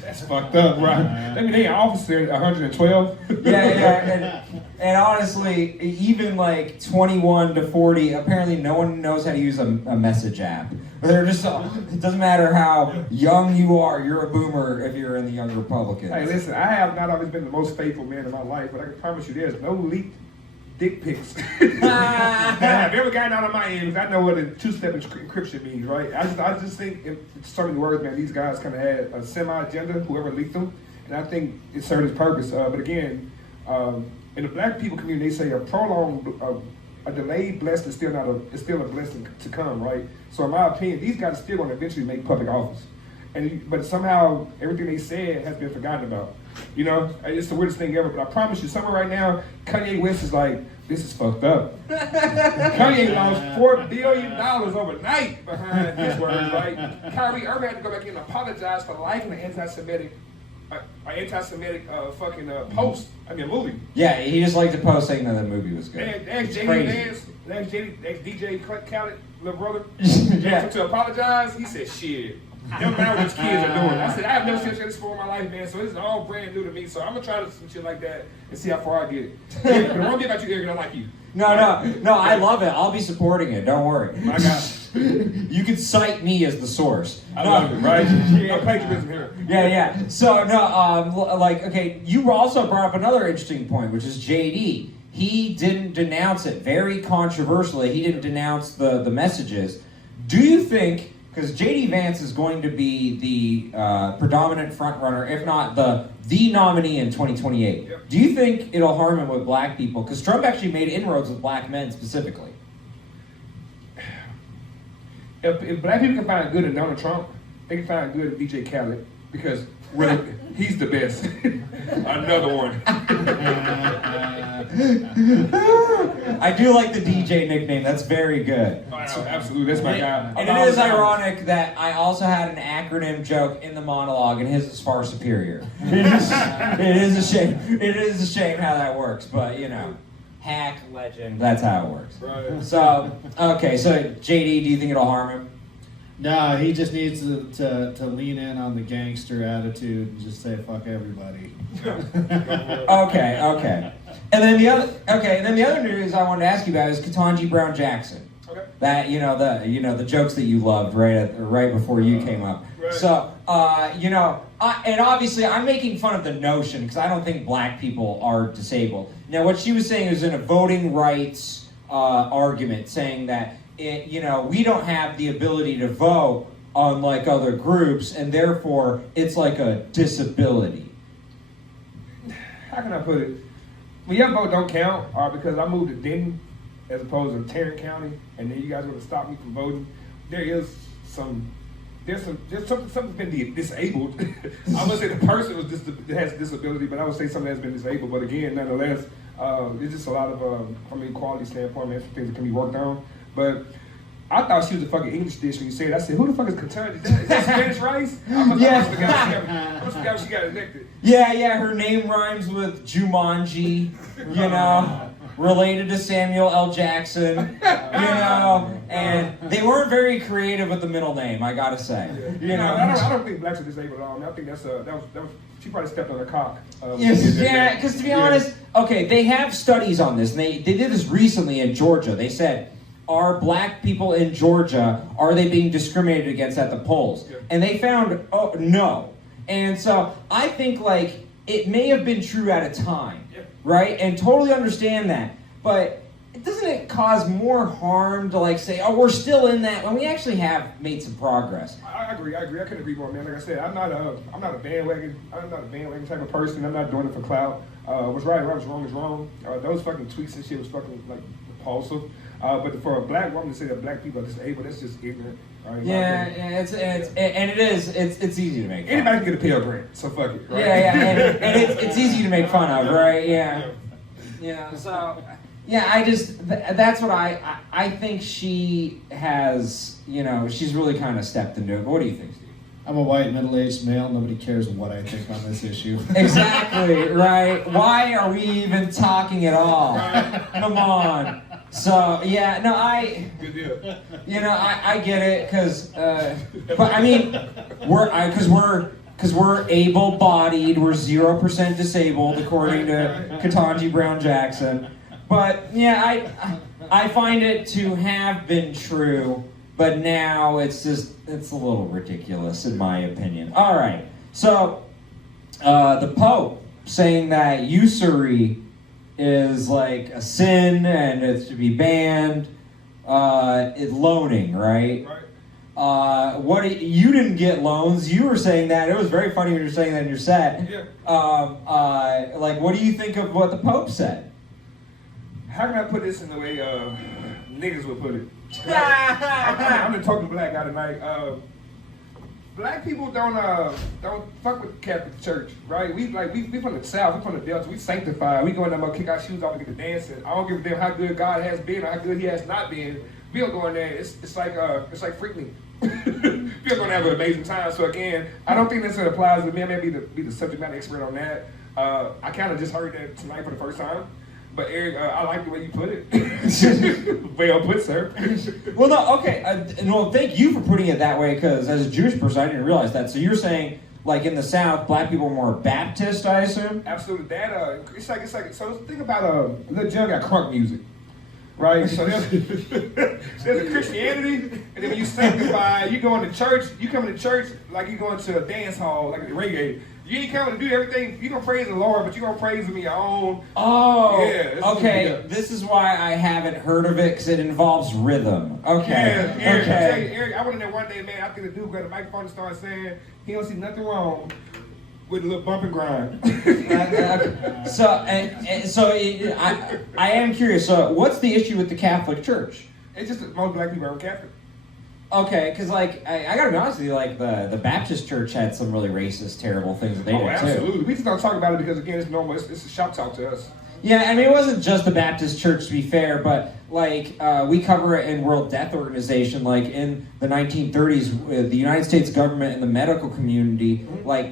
That's fucked up, right? They officer at 112. And honestly, even 21 to 40, apparently no one knows how to use a message app. They're just, it doesn't matter how young you are, you're a boomer if you're in the Young Republicans. Hey, listen, I have not always been the most faithful man in my life, but I can promise you there's no leaked dick pics that I've ever gotten out of my end because I know what a two-step encryption means, right? I just think, in so many words, man, these guys kind of had a semi-agenda, whoever leaked them, and I think it served its purpose. But again, in the black people community, they say a prolonged, a delayed blessing is still a blessing to come, right? So in my opinion, these guys are still going to eventually make public office, but somehow everything they said has been forgotten about. It's the weirdest thing ever. But I promise you, somewhere right now, Kanye West is like, this is fucked up. Kanye lost $4 billion overnight behind his words, right? Kyrie Irving had to go back in and apologize for liking an anti-Semitic post. Movie. Yeah, he just liked to post saying that the movie was good. Ask DJ Khaled, little brother, to apologize. He said, shit. Don't matter what his kids are doing. I said, I have never seen this before in my life, man, so this is all brand new to me, so I'm going to try some shit like that and see how far I get. But it won't be about you, Eric, I like you. No, I love it. I'll be supporting it, don't worry. I got it. You can cite me as the source. I love it, right? No plagiarism here. Yeah. So, okay, you also brought up another interesting point, which is JD. He didn't denounce it. Very controversially, he didn't denounce the messages. Do you think... Because J.D. Vance is going to be the predominant frontrunner, if not the nominee in 2028. Yep. Do you think it'll harm him with black people? Because Trump actually made inroads with black men specifically. If black people can find good in Donald Trump, they can find good in DJ Khaled because he's the best. Another one. I do like the DJ nickname. That's very good. Oh, absolutely. That's my guy. And it is ironic that I also had an acronym joke in the monologue, and his is far superior. It is a shame. It is a shame how that works, but hack legend. That's how it works. Right. So, okay. So, JD, do you think it'll harm him? No, he just needs to lean in on the gangster attitude and just say fuck everybody. Okay. And then the other news I wanted to ask you about is Ketanji Brown Jackson. Okay. That the jokes that you loved right before you came up. Right. So and obviously I'm making fun of the notion because I don't think black people are disabled. Now what she was saying is in a voting rights argument, saying that we don't have the ability to vote unlike other groups, and therefore it's like a disability. How can I put it? When your vote don't count, because I moved to Denton as opposed to Tarrant County, and then you guys want to stop me from voting, there's something's been disabled. I would say the person that has a disability, but I would say something has been disabled. But again, nonetheless, there's just a lot of, from an equality standpoint, man, some things that can be worked on. But I thought she was a fucking English dish when you said it. I said, who the fuck is Ketanji? Is that Spanish rice? I must forgot she got elected. Yeah, her name rhymes with Jumanji, related to Samuel L. Jackson, and they weren't very creative with the middle name, I gotta say. I don't think blacks are disabled at all. I think that was she probably stepped on her cock. Because to be honest, okay, they have studies on this, and they did this recently in Georgia. They said, are black people in Georgia, are they being discriminated against at the polls? Yeah. And they found, no. And so I think it may have been true at a time, right? And totally understand that. But doesn't it cause more harm to say, oh, we're still in that when we actually have made some progress? I agree. I couldn't agree more, man. Like I said, I'm not a bandwagon type of person. I'm not doing it for clout. What's right, what's wrong is wrong. Those fucking tweets and shit was fucking repulsive. But for a black woman to say that black people are disabled, that's just ignorant. Right? It's easy to make fun. Anybody can get a Pell Grant, so fuck it. Right? And it's easy to make fun of, right? So that's what I think she has. She's really kind of stepped into it. But what do you think, Steve? I'm a white middle-aged male. Nobody cares what I think on this issue. Exactly, right? Why are we even talking at all? Come on. So Good deal. I get it because, but I mean, because we're able-bodied, we're 0% disabled according to Ketanji Brown Jackson. But I find it to have been true, but now it's a little ridiculous in my opinion. All right, so the Pope saying that usury is like a sin and it's to be banned. It's loaning, right? Right. You didn't get loans? You were saying that. It was very funny when you were saying that in your set. Yeah. What do you think of what the Pope said? How can I put this in the way niggas would put it? I'm the token black guy tonight. Black people don't fuck with the Catholic Church, right? We from the South, we from the Delta, we sanctified. We go in there and kick our shoes off and get to dancing. I don't give a damn how good God has been or how good He has not been. We don't go in there. It's like Freaknik. We're gonna have an amazing time. So again, I don't think this applies to me. I may be the subject matter expert on that. I kind of just heard that tonight for the first time. But Eric, I like the way you put it. Well put, sir. Well, no, okay. Thank you for putting it that way, because as a Jewish person, I didn't realize that. So you're saying, in the South, black people are more Baptist, I assume? Absolutely. That it's like. So think about Lil Jon got crunk music, right? So there's a Christianity, and then when you sanctify, you go into church. You come into church like you go into a dance hall, like a reggae. You ain't coming to do everything. You gonna praise the Lord, but you gonna praise Him in your own. Oh, yeah. Okay. This is why I haven't heard of it, because it involves rhythm. Okay. Yeah, Eric, okay. I tell you, Eric, I went in there one day, man. I think the dude got the microphone and started saying he don't see nothing wrong with a little bump and grind. I am curious. So, what's the issue with the Catholic Church? It's just that most black people are Catholic. Okay, because I gotta be honest with you, the Baptist Church had some really racist, terrible things that they did too. Absolutely. We just don't talk about it because again, it's normal. It's a shop talk to us. Yeah, I mean, it wasn't just the Baptist Church, to be fair, but we cover it in World Death Organization. In the 1930s, the United States government and the medical community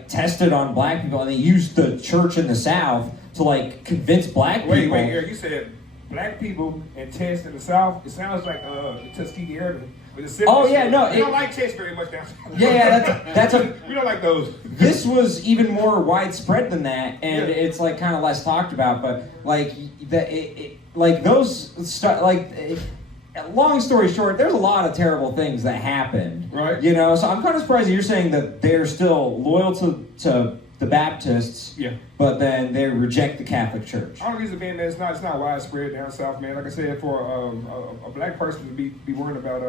tested on black people, and they used the church in the South to convince black people. Wait, Eric, you said black people and test in the South. It sounds like the Tuskegee Airmen. With the syphilis. Oh, yeah, no, We don't like tests very much down south. Yeah, that's a. We don't like those. This was even more widespread than that, and it's like kind of less talked about. But like long story short, there's a lot of terrible things that happened. Right. You know, so I'm kind of surprised that you're saying that they're still loyal to the Baptists. Yeah. But then they reject the Catholic Church. Only reason being that it's not widespread down south, man. Like I said, for a black person to be worrying about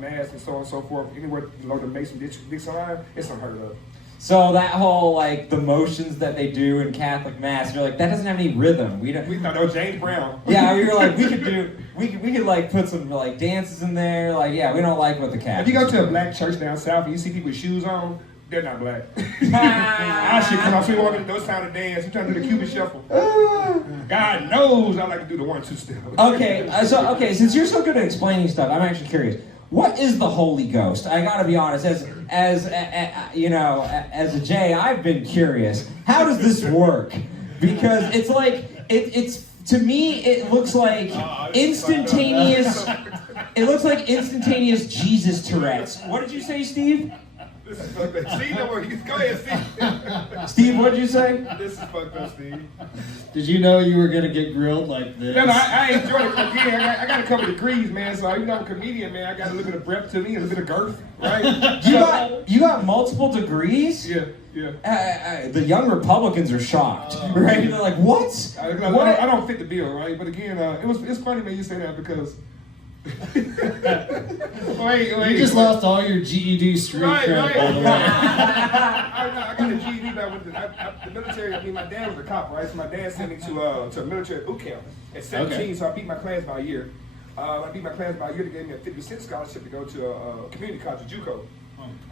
mass and so on and so forth, anywhere below the Mason-Dixon line, it's unheard of. So that whole like the motions that they do in Catholic Mass, you're like, that doesn't have any rhythm. We thought that was James Brown. Yeah, we were like, we could like put some like dances in there. Like, yeah, we don't like what the Catholics. If you go to a black church down south and you see people with shoes on, they're not black. I shit come off. So we walk into those time to dance. We're trying to do the Cuban shuffle. God knows I like to do the 1-2 step. Okay, since you're so good at explaining stuff, I'm actually curious. What is the Holy Ghost? I gotta be honest, as a Jay, I've been curious. How does this work? Because it's like it's to me it looks like instantaneous. It looks like instantaneous Jesus Tourette's. What did you say, Steve? This is fucked up. Steve, don't worry. Go ahead, Steve. Steve, what did you say? This is fucked up, Steve. Did you know you were gonna get grilled like this? No, I enjoy it. Again, I got a couple degrees, man. So even though I'm a comedian, man, I got a little bit of breadth to me, a little bit of girth, right? You got multiple degrees? Yeah. The young Republicans are shocked, right? They're like, what? I don't fit the bill, right? But again, it's funny, man, you say that because. wait. You just lost all your GED street cred, by the way. I got a GED back with the military. I mean, my dad was a cop, right? So my dad sent me to a military boot camp at 17. Okay. So I beat my class by a year. They gave me a 50% scholarship to go to a community college, JUCO.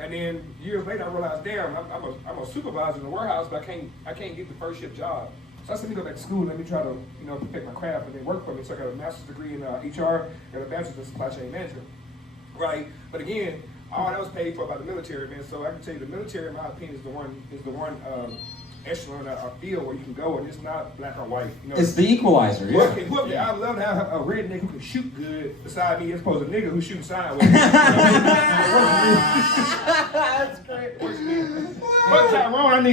And then years later, I realized, damn, I'm a supervisor in the warehouse, but I can't get the first shift job. So I said, let me go back to school, let me try to, perfect my craft and then work for me. So I got a master's degree in HR, got a bachelor's in supply chain management, right? But again, all that was paid for by the military, man. So I can tell you, the military, in my opinion, is the one echelon or field where you can go, and it's not black or white. It's the equalizer, yeah. I love to have a redneck who can shoot good beside me as opposed to a nigga who's shooting sideways. That's great. But Tyrone,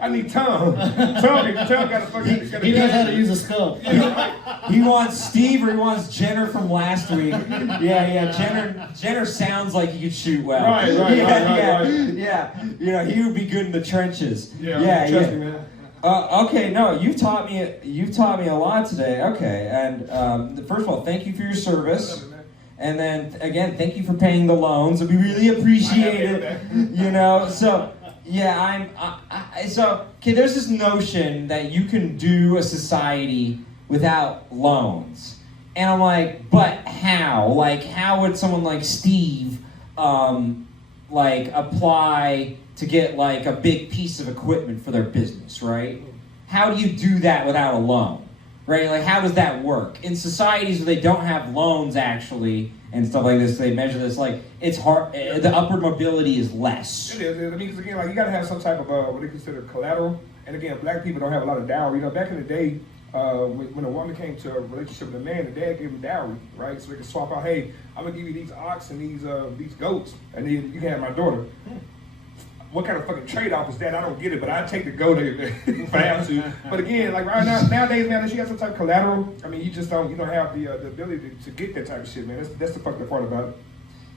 I need Tom. Tom got to fucking. He knows how to use a scope. He wants Steve or he wants Jenner from last week. Yeah. Jenner sounds like he could shoot well. Right. Yeah. He would be good in the trenches. Yeah. Trust me, man. Okay, no, you've taught me a lot today. Okay, and first of all, thank you for your service. And then again, thank you for paying the loans. We really appreciate it. So yeah, okay. There's this notion that you can do a society without loans, and I'm like, but how? Like, how would someone like Steve, apply to get like a big piece of equipment for their business, right? How do you do that without a loan? Right? Like, how does that work? In societies where they don't have loans, actually, and stuff like this, they measure this, like, it's hard, the upward mobility is less. It is. I mean, because again, like, you got to have some type of, what they consider collateral. And again, black people don't have a lot of dowry. Back in the day, when a woman came to a relationship with a man, the dad gave him dowry, right? So they could swap out, hey, I'm going to give you these ox and these goats, and then you can have my daughter. What kind of fucking trade-off is that? I don't get it, but I take the goat if I have to. But again, like right now, nowadays, man, unless you got some type of collateral, I mean, you don't have the ability to get that type of shit, man. That's the fucked up part about it.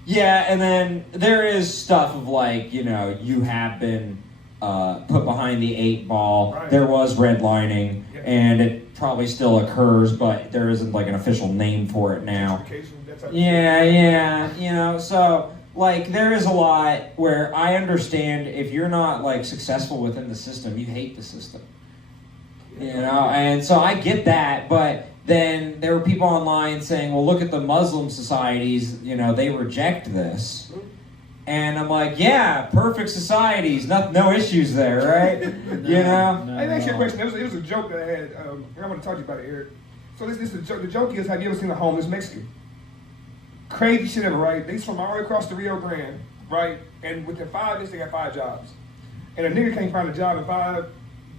Yeah, and then there is stuff of like, you have been put behind the 8 ball. Right. There was redlining, and it probably still occurs, but there isn't like an official name for it now. Yeah, so. Like, there is a lot where I understand if you're not, like, successful within the system, you hate the system. And so I get that, but then there were people online saying, well, look at the Muslim societies, they reject this. And I'm like, yeah, perfect societies, no issues there, right? Let me ask you a question. It was a joke that I had, I want to talk to you about it, Eric. So this is the joke is, have you ever seen a homeless Mexican? Crazy shit ever, right? They's from all the way across the Rio Grande, right? And within 5 minutes, they got 5 jobs. And a nigga can't find a job in 5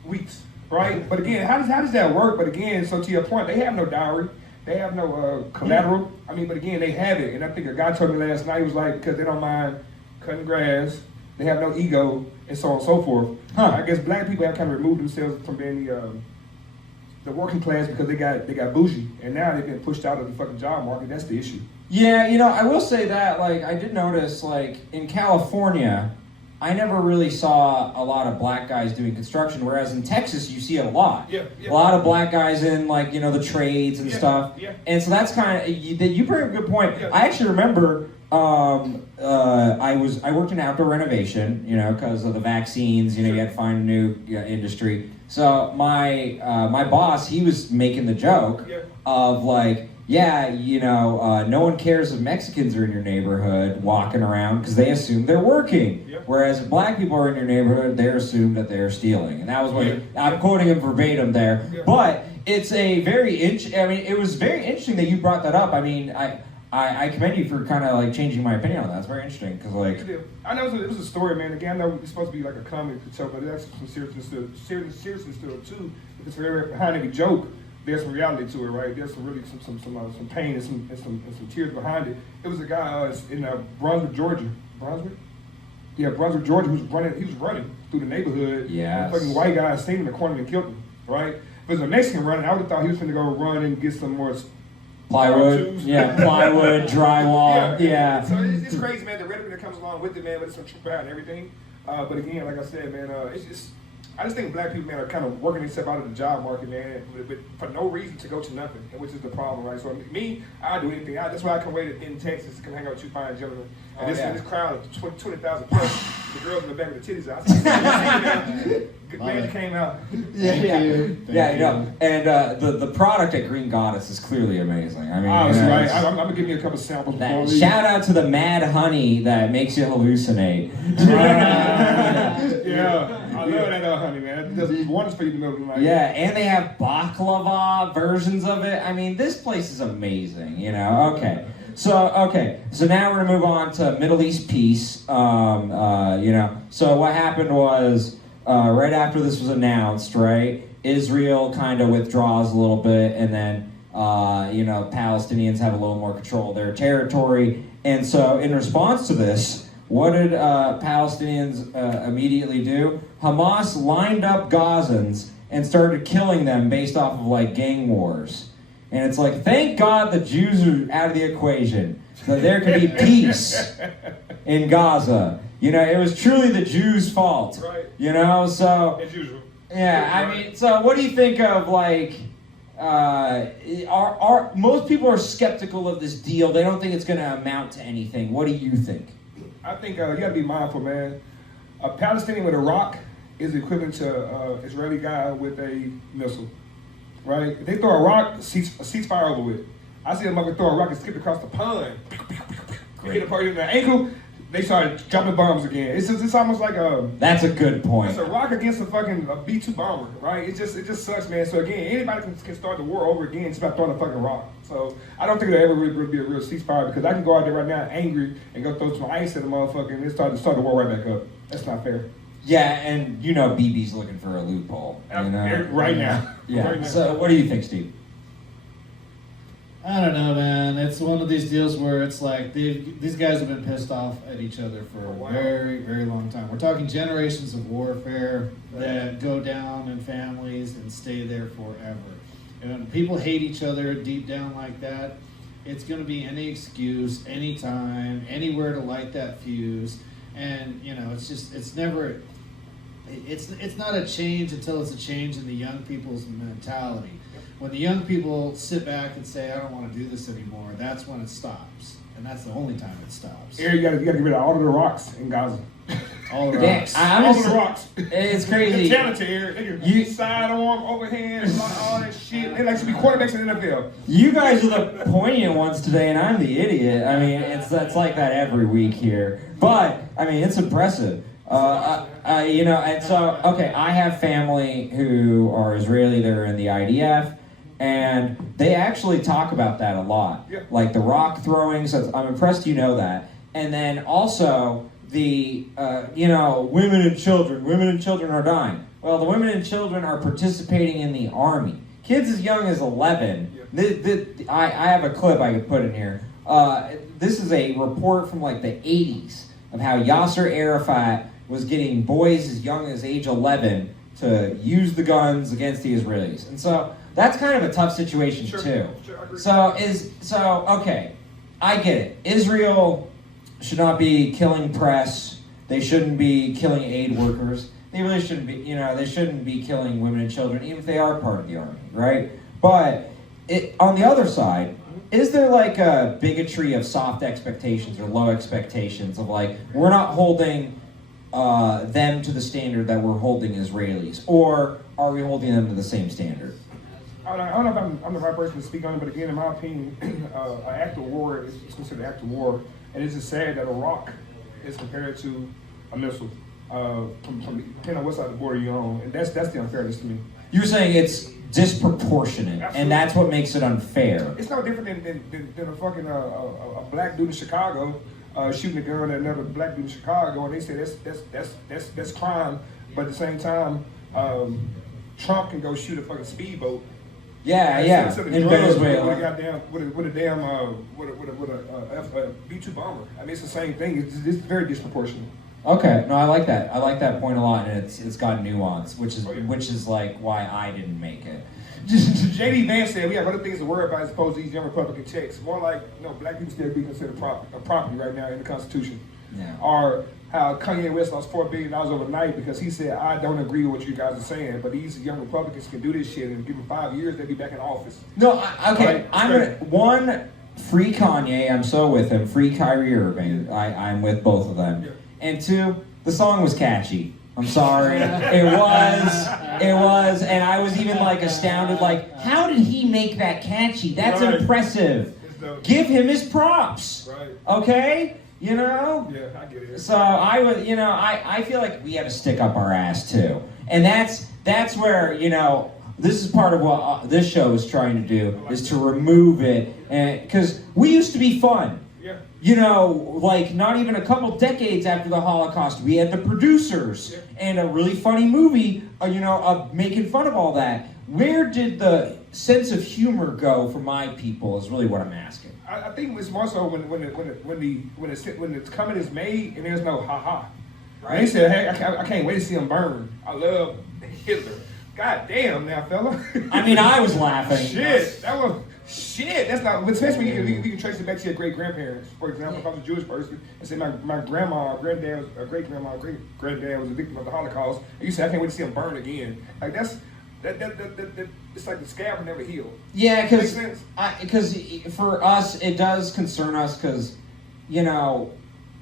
weeks, right? But again, how does that work? But again, so to your point, they have no dowry. they have no collateral. I mean, but again, they have it. And I think a guy told me last night, he was like, because they don't mind cutting grass, they have no ego, and so on and so forth. I guess black people have kind of removed themselves from being the working class because they got bougie, and now they've been pushed out of the fucking job market. That's the issue. Yeah, you know, I will say that, like, I did notice, like, in California, I never really saw a lot of black guys doing construction, whereas in Texas, you see it a lot. Yeah. A lot of black guys in, like, you know, the trades and stuff. Yeah. And so that's kind of, you bring up a good point. Yeah. I actually remember, I worked in outdoor renovation, you know, because of the vaccines, you know, you had to find a new industry. So my boss, he was making the joke of, like, yeah, you know, no one cares if Mexicans are in your neighborhood walking around because they assume they're working. Yep. Whereas if black people are in your neighborhood, they're assumed that they're stealing. And that was what I'm quoting him verbatim there. Yep. But it's a very it was very interesting that you brought that up. I mean, I commend you for kind of like changing my opinion on that. It's very interesting because like I know it was a story, man. Again, I know it's supposed to be like a comedy show, but there's some seriousness to it too. Because behind every joke, there's some reality to it, right? There's some really some pain and some tears behind it. It was a guy in Brunswick, Georgia. Brunswick? Yeah, Brunswick, Georgia, who was running. He was running through the neighborhood. Yes. And a fucking white guy seen him in the corner and killed him, right? If it was a Mexican running, I would have thought he was going to go run and get some more plywood, plywood, drywall, yeah. So it's crazy, man. The rhetoric that comes along with it, man, with some truth behind everything. But again, like I said, man, I just think black people, man, are kind of working themselves out of the job market, man, but for no reason to go to nothing, which is the problem, right? So me, I'll do anything. That's why I can wait in Texas to come hang out with you fine gentlemen. And this crowd of 20,000 plus, the girls in the back with the titties out. Good man that came out. Thank you. And the product at Green Goddess is clearly amazing. I mean, right. I'm gonna give you a couple samples. Shout out to the Mad Honey that makes you hallucinate. Yeah. I love that honey, man. It does wonders for you in the middle of the night. Yeah, and they have baklava versions of it. I mean, this place is amazing, you know? Okay. So now we're gonna move on to Middle East peace. You know, so what happened was, right after this was announced, right, Israel kind of withdraws a little bit, and then, you know, Palestinians have a little more control of their territory. And so in response to this, what did Palestinians immediately do? Hamas lined up Gazans and started killing them based off of like gang wars. And it's like, thank God the Jews are out of the equation, so there can be peace in Gaza. You know, it was truly the Jews' fault. Right. You know, so as usual. Yeah, I mean, so what do you think of like? Are most people are skeptical of this deal? They don't think it's going to amount to anything. What do you think? I think you got to be mindful, man. A Palestinian with a rock is equivalent to an Israeli guy with a missile, right? If they throw a rock, a ceasefire over with. I see a mother throw a rock and skip across the pond. You hit a party in the ankle, they started dropping bombs again. It's almost like a... That's a good point. It's a rock against a fucking B-2 bomber, right? It just sucks, man. So again, anybody can start the war over again just by throwing a fucking rock. So I don't think there'll ever really be a real ceasefire because I can go out there right now angry and go throw some ice at the motherfucker and then start the war right back up. That's not fair. Yeah, and you know BB's looking for a loophole. You know? Right now. Yeah. Right now. So what do you think, Steve? I don't know, man. It's one of these deals where it's like these guys have been pissed off at each other for a very, very long time. We're talking generations of warfare that go down in families and stay there forever. And when people hate each other deep down like that, it's going to be any excuse, anytime, anywhere to light that fuse. And, you know, it's not a change until it's a change in the young people's mentality. When the young people sit back and say, I don't want to do this anymore, that's when it stops. And that's the only time it stops. Eric, you gotta get rid of all of the rocks in Gaza. All the rocks. All of the rocks. It's crazy. They're talented, Eric. They can sidearm, overhand, all that shit. They like to be quarterbacks in the NFL. You guys are the poignant ones today, and I'm the idiot. I mean, it's like that every week here. But, I mean, it's impressive. You know, and so, okay, I have family who are Israeli. They're in the IDF. And they actually talk about that a lot. Yeah. Like the rock throwing, so I'm impressed you know that. And then also the, you know, women and children are dying. Well, the women and children are participating in the army. Kids as young as 11 I have a clip I could put in here. This is a report from like the 80s of how Yasser Arafat was getting boys as young as age 11 to use the guns against the Israelis. And so that's kind of a tough situation too. Sure, okay, I get it. Israel should not be killing press. They shouldn't be killing aid workers. They really shouldn't be, they shouldn't be killing women and children, even if they are part of the army, right? But on the other side, is there like a bigotry of soft expectations or low expectations of like, we're not holding them to the standard that we're holding Israelis, or are we holding them to the same standard? I don't know if I'm the right person to speak on it, but again, in my opinion, an act of war is considered an act of war, and it's just sad that Iraq is compared to a missile, depending on what side of the border you're on, and that's the unfairness to me. You're saying it's disproportionate, Absolutely. and that's what makes it unfair. It's no different than a fucking a black dude in Chicago shooting a gun at another black dude in Chicago, and they say that's crime, but at the same time, Trump can go shoot a fucking speedboat. Yeah. In Venezuela. With a B-2 bomber. I mean, it's the same thing. It's very disproportionate. Okay, no, I like that. I like that point a lot, and it's got nuance, which is like why I didn't make it. JD Vance said we have other things to worry about as opposed to these young Republican checks. More like, black people still be considered a property right now in the Constitution. Yeah. Or how Kanye West lost $4 billion overnight because he said, I don't agree with what you guys are saying, but these young Republicans can do this shit, and give them 5 years, they'll be back in office. No, okay, Right? Free Kanye, I'm so with him. Free Kyrie Irving, I'm with both of them. Yeah. And two, the song was catchy. I'm sorry. It was, and I was even like astounded, like, how did he make that catchy? That's Right. impressive. Give him his props. Right. Okay? Yeah, I get it. So I feel like we have to stick up our ass too. And that's where, this is part of what this show is trying to do, is to remove it. And because we used to be fun. Yeah. Like not even a couple decades after the Holocaust, we had the producers and a really funny movie, of making fun of all that. Where did the sense of humor go for my people is really what I'm asking. I think it's more so when it's coming is made and there's no ha-ha. Right? They said, hey, I can't wait to see him burn. I love Hitler. God damn now, fella. I mean, I was laughing. Shit, that's not, especially when you can trace it back to your great-grandparents. For example, if I was a Jewish person and say my grandma, granddad, or great-grandma, great-granddad was a victim of the Holocaust, and you say, I can't wait to see him burn again. Like, that it's like the scab will never heal. Yeah, because for us, it does concern us because,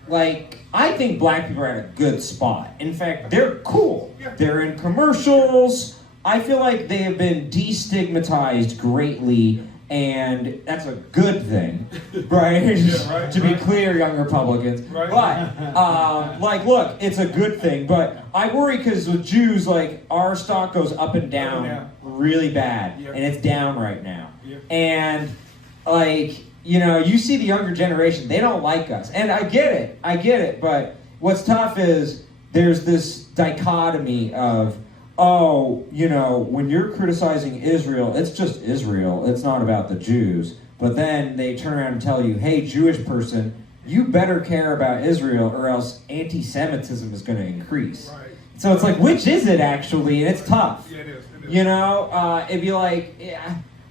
like, I think black people are at a good spot. In fact, they're cool. Yeah. They're in commercials. I feel like they have been destigmatized greatly, and that's a good thing, right? Yeah, right, to be clear, young Republicans. Right. But, look, it's a good thing. But I worry because with Jews, like, our stock goes up and down really bad, Yeah. and it's down right now. Yeah. And, like, you see the younger generation, they don't like us. And I get it. But what's tough is there's this dichotomy of, when you're criticizing Israel, it's just Israel. It's not about the Jews. But then they turn around and tell you, hey, Jewish person, you better care about Israel or else anti-Semitism is going to increase. Right. So it's like, which is it actually? And it's tough. Yeah, it is. It'd be like,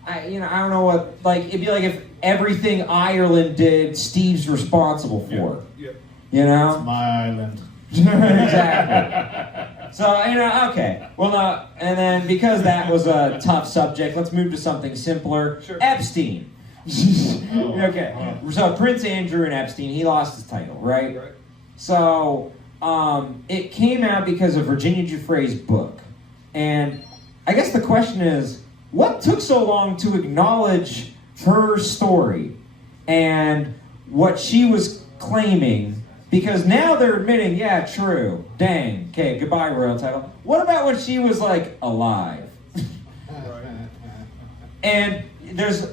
I don't know what, like, it'd be like if everything Ireland did, Steve's responsible for. Yeah. It's my island. Exactly. So, okay. Well, and then because that was a tough subject, let's move to something simpler. Sure. Epstein. Okay. So Prince Andrew and Epstein, he lost his title, right? Right. So, it came out because of Virginia Giuffre's book. And I guess the question is, what took so long to acknowledge her story and what she was claiming? Because now they're admitting, yeah, true. Dang. Okay, goodbye, royal title. What about when she was, like, alive? And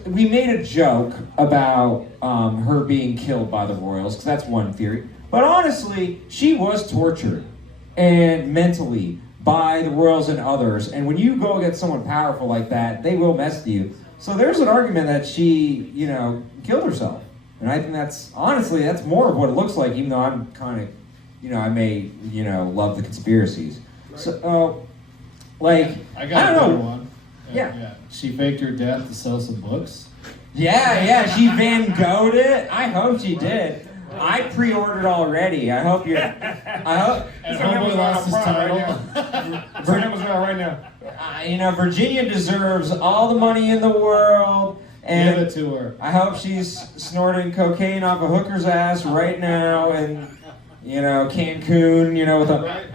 we made a joke about her being killed by the royals, because that's one theory. But honestly, she was tortured and mentally by the royals and others. And when you go against someone powerful like that, they will mess with you. So there's an argument that she, you know, killed herself. And I think that's more of what it looks like, even though I'm kind of, you know, I may, you know, love the conspiracies. Right. So, like, I got don't another know. one. Yeah. She faked her death to sell some books. Yeah, she Van Gogh'd it. I hope she did. I pre-ordered already. I hope you're. I hope. And Homeboy lost his title. It's on Amazon right now. You know, Virginia deserves all the money in the world. And give it to her. I hope she's snorting cocaine off a hooker's ass right now in, you know, Cancun, you know,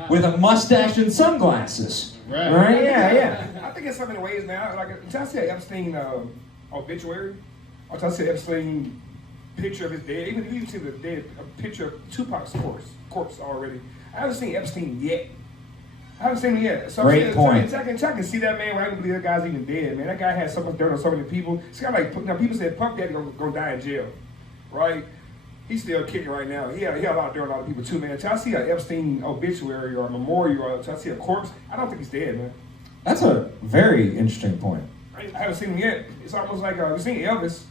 with a mustache and sunglasses. Right? Yeah. I think it's so many ways now. Like, until I see an Epstein obituary, or until I see an Epstein picture of his dead, even if you see the dead, a picture of Tupac's corpse already. I haven't seen Epstein yet. I haven't seen him yet. So Great point. I can see that man where I can believe that guy's even dead, man. That guy had so much dirt on so many people. It's kind of like, now people said Puff Daddy gonna die in jail, right? He's still kicking right now. He had a lot of dirt on a lot of people too, man. Until I see an Epstein obituary or a memorial, or until I see a corpse, I don't think he's dead, man. That's a very interesting point. I haven't seen him yet. It's almost like we've seen Elvis.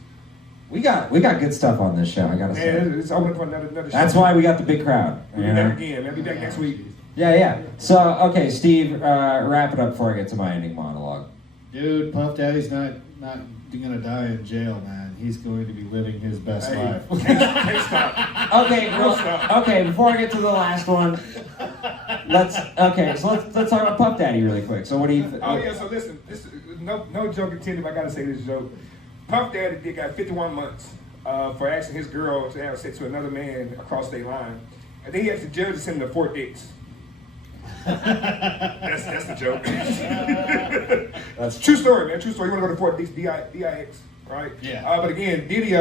We got good stuff on this show, I gotta say. Man, it's open for another show. That's why we got the big crowd. We'll be back again. We'll be back next week. Yeah. So, okay, Steve, wrap it up before I get to my ending monologue. Dude, Puff Daddy's not gonna die in jail, man. He's going to be living his best life. Can't stop. Okay, before I get to the last one, let's talk about Puff Daddy really quick. So what do you? Oh yeah, so listen, this is no joke intended. If I gotta say this joke, Puff Daddy got 51 months for asking his girl to have sex with another man across state line, and then he asked the judge to send him to Fort Dix. That's the joke. That's true story, man. True story. You want to go to Fort Dix, D-I-X, right? Yeah. But again, Diddy,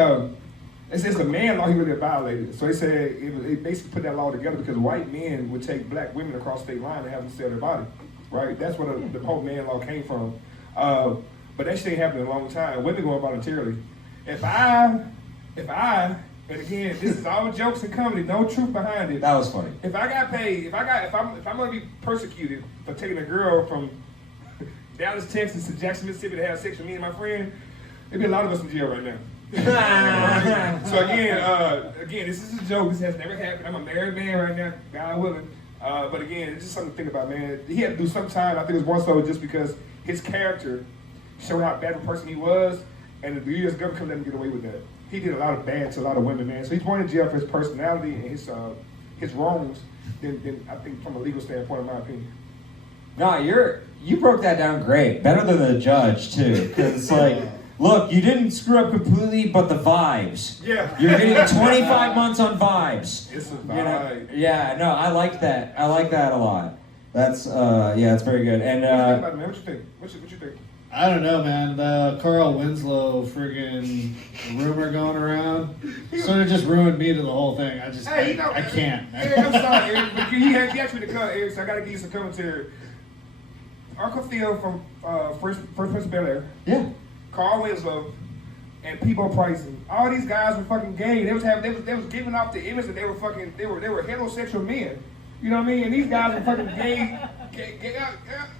it's the man law he really violated. So he said it basically put that law together because white men would take black women across state line and have them sell their body, right? That's where the whole man law came from. But that shit ain't happened in a long time. Women going voluntarily. If I, and again, this is all jokes and comedy, no truth behind it. That was funny. If I got paid, if I'm gonna be persecuted for taking a girl from Dallas, Texas to Jackson, Mississippi to have sex with me and my friend, there'd be a lot of us in jail right now. So again, this is a joke. This has never happened. I'm a married man right now, God willing. But again, it's just something to think about, man. He had to do some time. I think it was more so just because his character showed how bad of a person he was, and the U.S. government couldn't let him get away with that. He did a lot of bad to a lot of women, man. So he's going to jail for his personality and his wrongs than I think from a legal standpoint, in my opinion. No, you broke that down great. Better than the judge too, because it's like, look, you didn't screw up completely, but the vibes. Yeah. You're getting 25 months on vibes. It's a vibe. You know? Yeah. No, I like that. I like that a lot. That's that's very good. And what you think? What you think? I don't know, man. The Carl Winslow friggin' rumor going around sort of just ruined me to the whole thing. I can't. Eric, I'm sorry, Eric, but he asked me to come, Eric, so I got to give you some commentary. Uncle Theo from First Prince of Bel-Air. Yeah. Carl Winslow and Peebo Bryson. All these guys were fucking gay. They was giving off the image that they were heterosexual men. You know what I mean? And these guys were fucking gay,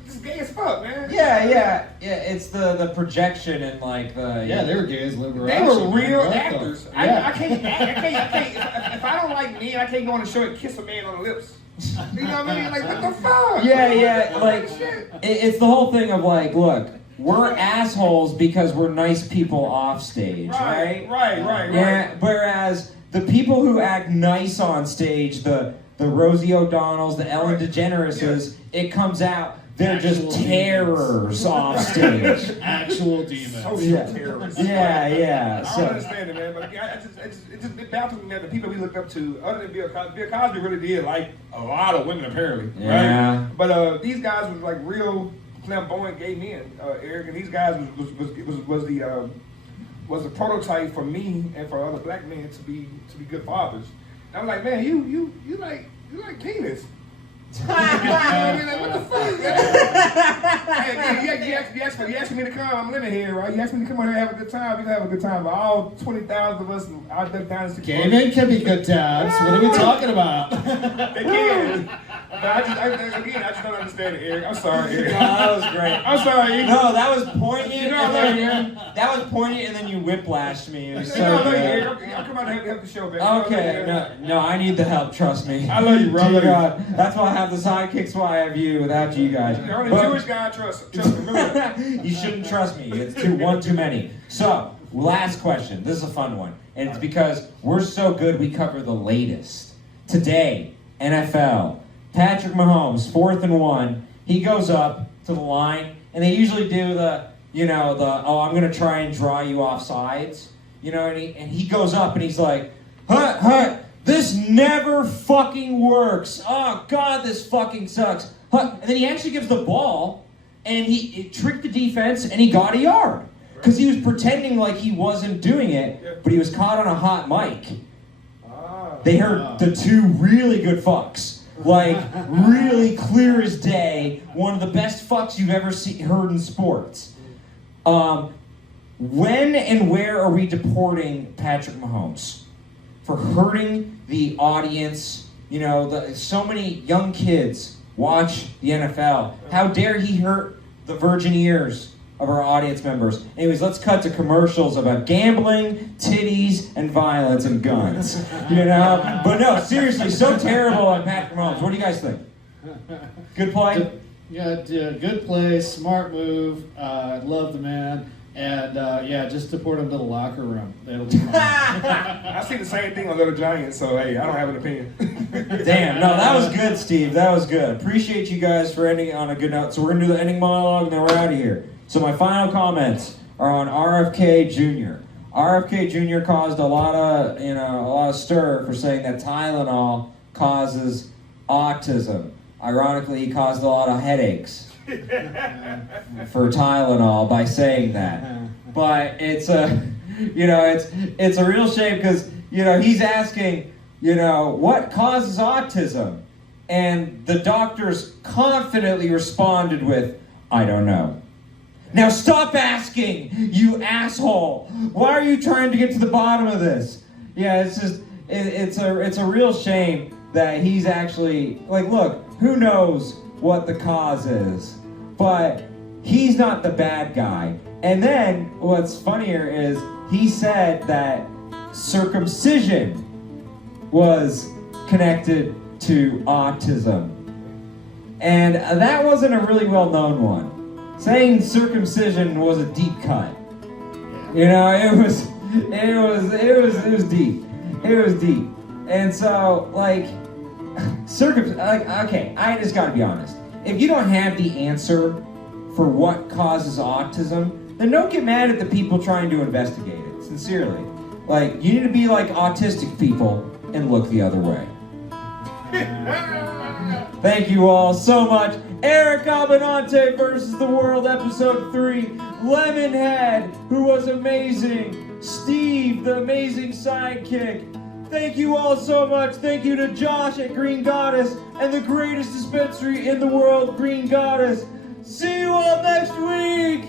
just gay as fuck, man. Yeah. It's the projection and like the they were gay as liberal. They were real actors. Yeah. I can't. If I don't like men, I can't go on the show and kiss a man on the lips. You know what I mean? Like, what the fuck? Yeah. Like, it's the whole thing of like, look, we're assholes because we're nice people off stage, right? Right. Yeah. Whereas the people who act nice on stage, the Rosie O'Donnells, the Ellen DeGenereses, it comes out they're just terrors off stage. Actual demons. Social terrorists. Yeah. I don't understand it, man. But it baffles me that the people we looked up to, other than Bill Cosby really did like a lot of women apparently, yeah. Right? But these guys was like real flamboyant gay men, Eric, and these guys was the prototype for me and for other black men to be good fathers. And I'm like, man, you like penis. I mean, like, what the fuck? You asked me to come. I'm living here, right? You asked me to come on here and have a good time. We're gonna have a good time. But all 20,000 of us out there down the Gay men can be good times. What are we talking about? They can. But Again, I just don't understand it, Eric. I'm sorry, Eric. No, that was great. I'm sorry, Eric. No, that was poignant. You know, I love you, man. That was poignant, and then you whiplashed me. It was You know, I so love you, good. Eric. I'm coming out to help the show, man. Okay, no, I need the help. Trust me. I love you, bro. I love Dear you. God, that's why I have the sidekicks. Why I have you. Without you guys, The only But- Jewish guy I trust me. Remember that. you shouldn't trust me. It's one too many. So, last question. This is a fun one, and it's because we're so good. We cover the latest today. NFL. Patrick Mahomes, 4th and 1. He goes up to the line, and they usually do I'm going to try and draw you off sides. And he goes up, and he's like, this never fucking works. Oh, God, this fucking sucks. And then he actually gives the ball, and he tricked the defense, and he got a yard. Because he was pretending like he wasn't doing it, but he was caught on a hot mic. They heard the two really good fucks. Like, really clear as day. One of the best fucks you've ever heard in sports. When and where are we deporting Patrick Mahomes? For hurting the audience. So many young kids watch the NFL. How dare he hurt the virgin ears of our audience members. Anyways, let's cut to commercials about gambling, titties, and violence and guns. But no, seriously, so terrible on Patrick Mahomes. What do you guys think? Good play? Yeah, good play, smart move. Love the man. And just deport him to the locker room. That'll be fine. I see the same thing on Little Giants, so hey, I don't have an opinion. Damn, no, that was good, Steve. That was good. Appreciate you guys for ending on a good note. So we're going to do the ending monologue, and then we're out of here. So my final comments are on RFK Jr. RFK Jr. caused a lot of stir for saying that Tylenol causes autism. Ironically, he caused a lot of headaches for Tylenol by saying that. But it's a real shame because he's asking what causes autism, and the doctors confidently responded with, I don't know. Now stop asking, you asshole! Why are you trying to get to the bottom of this? Yeah, it's a real shame that he's actually look, who knows what the cause is, but he's not the bad guy. And then what's funnier is he said that circumcision was connected to autism, and that wasn't a really well-known one. Saying circumcision was a deep cut. It was deep. It was deep. And so, okay, I just gotta be honest. If you don't have the answer for what causes autism, then don't get mad at the people trying to investigate it, sincerely. You need to be like autistic people and look the other way. Thank you all so much. Eric Abbenante versus the World, Episode 3. Lemonhead, who was amazing. Steve, the amazing sidekick. Thank you all so much. Thank you to Josh at Green Goddess and the greatest dispensary in the world, Green Goddess. See you all next week.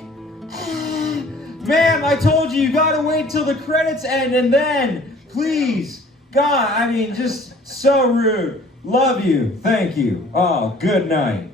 Man, I told you gotta wait till the credits end and then, please. God, just so rude. Love you. Thank you. Oh, good night.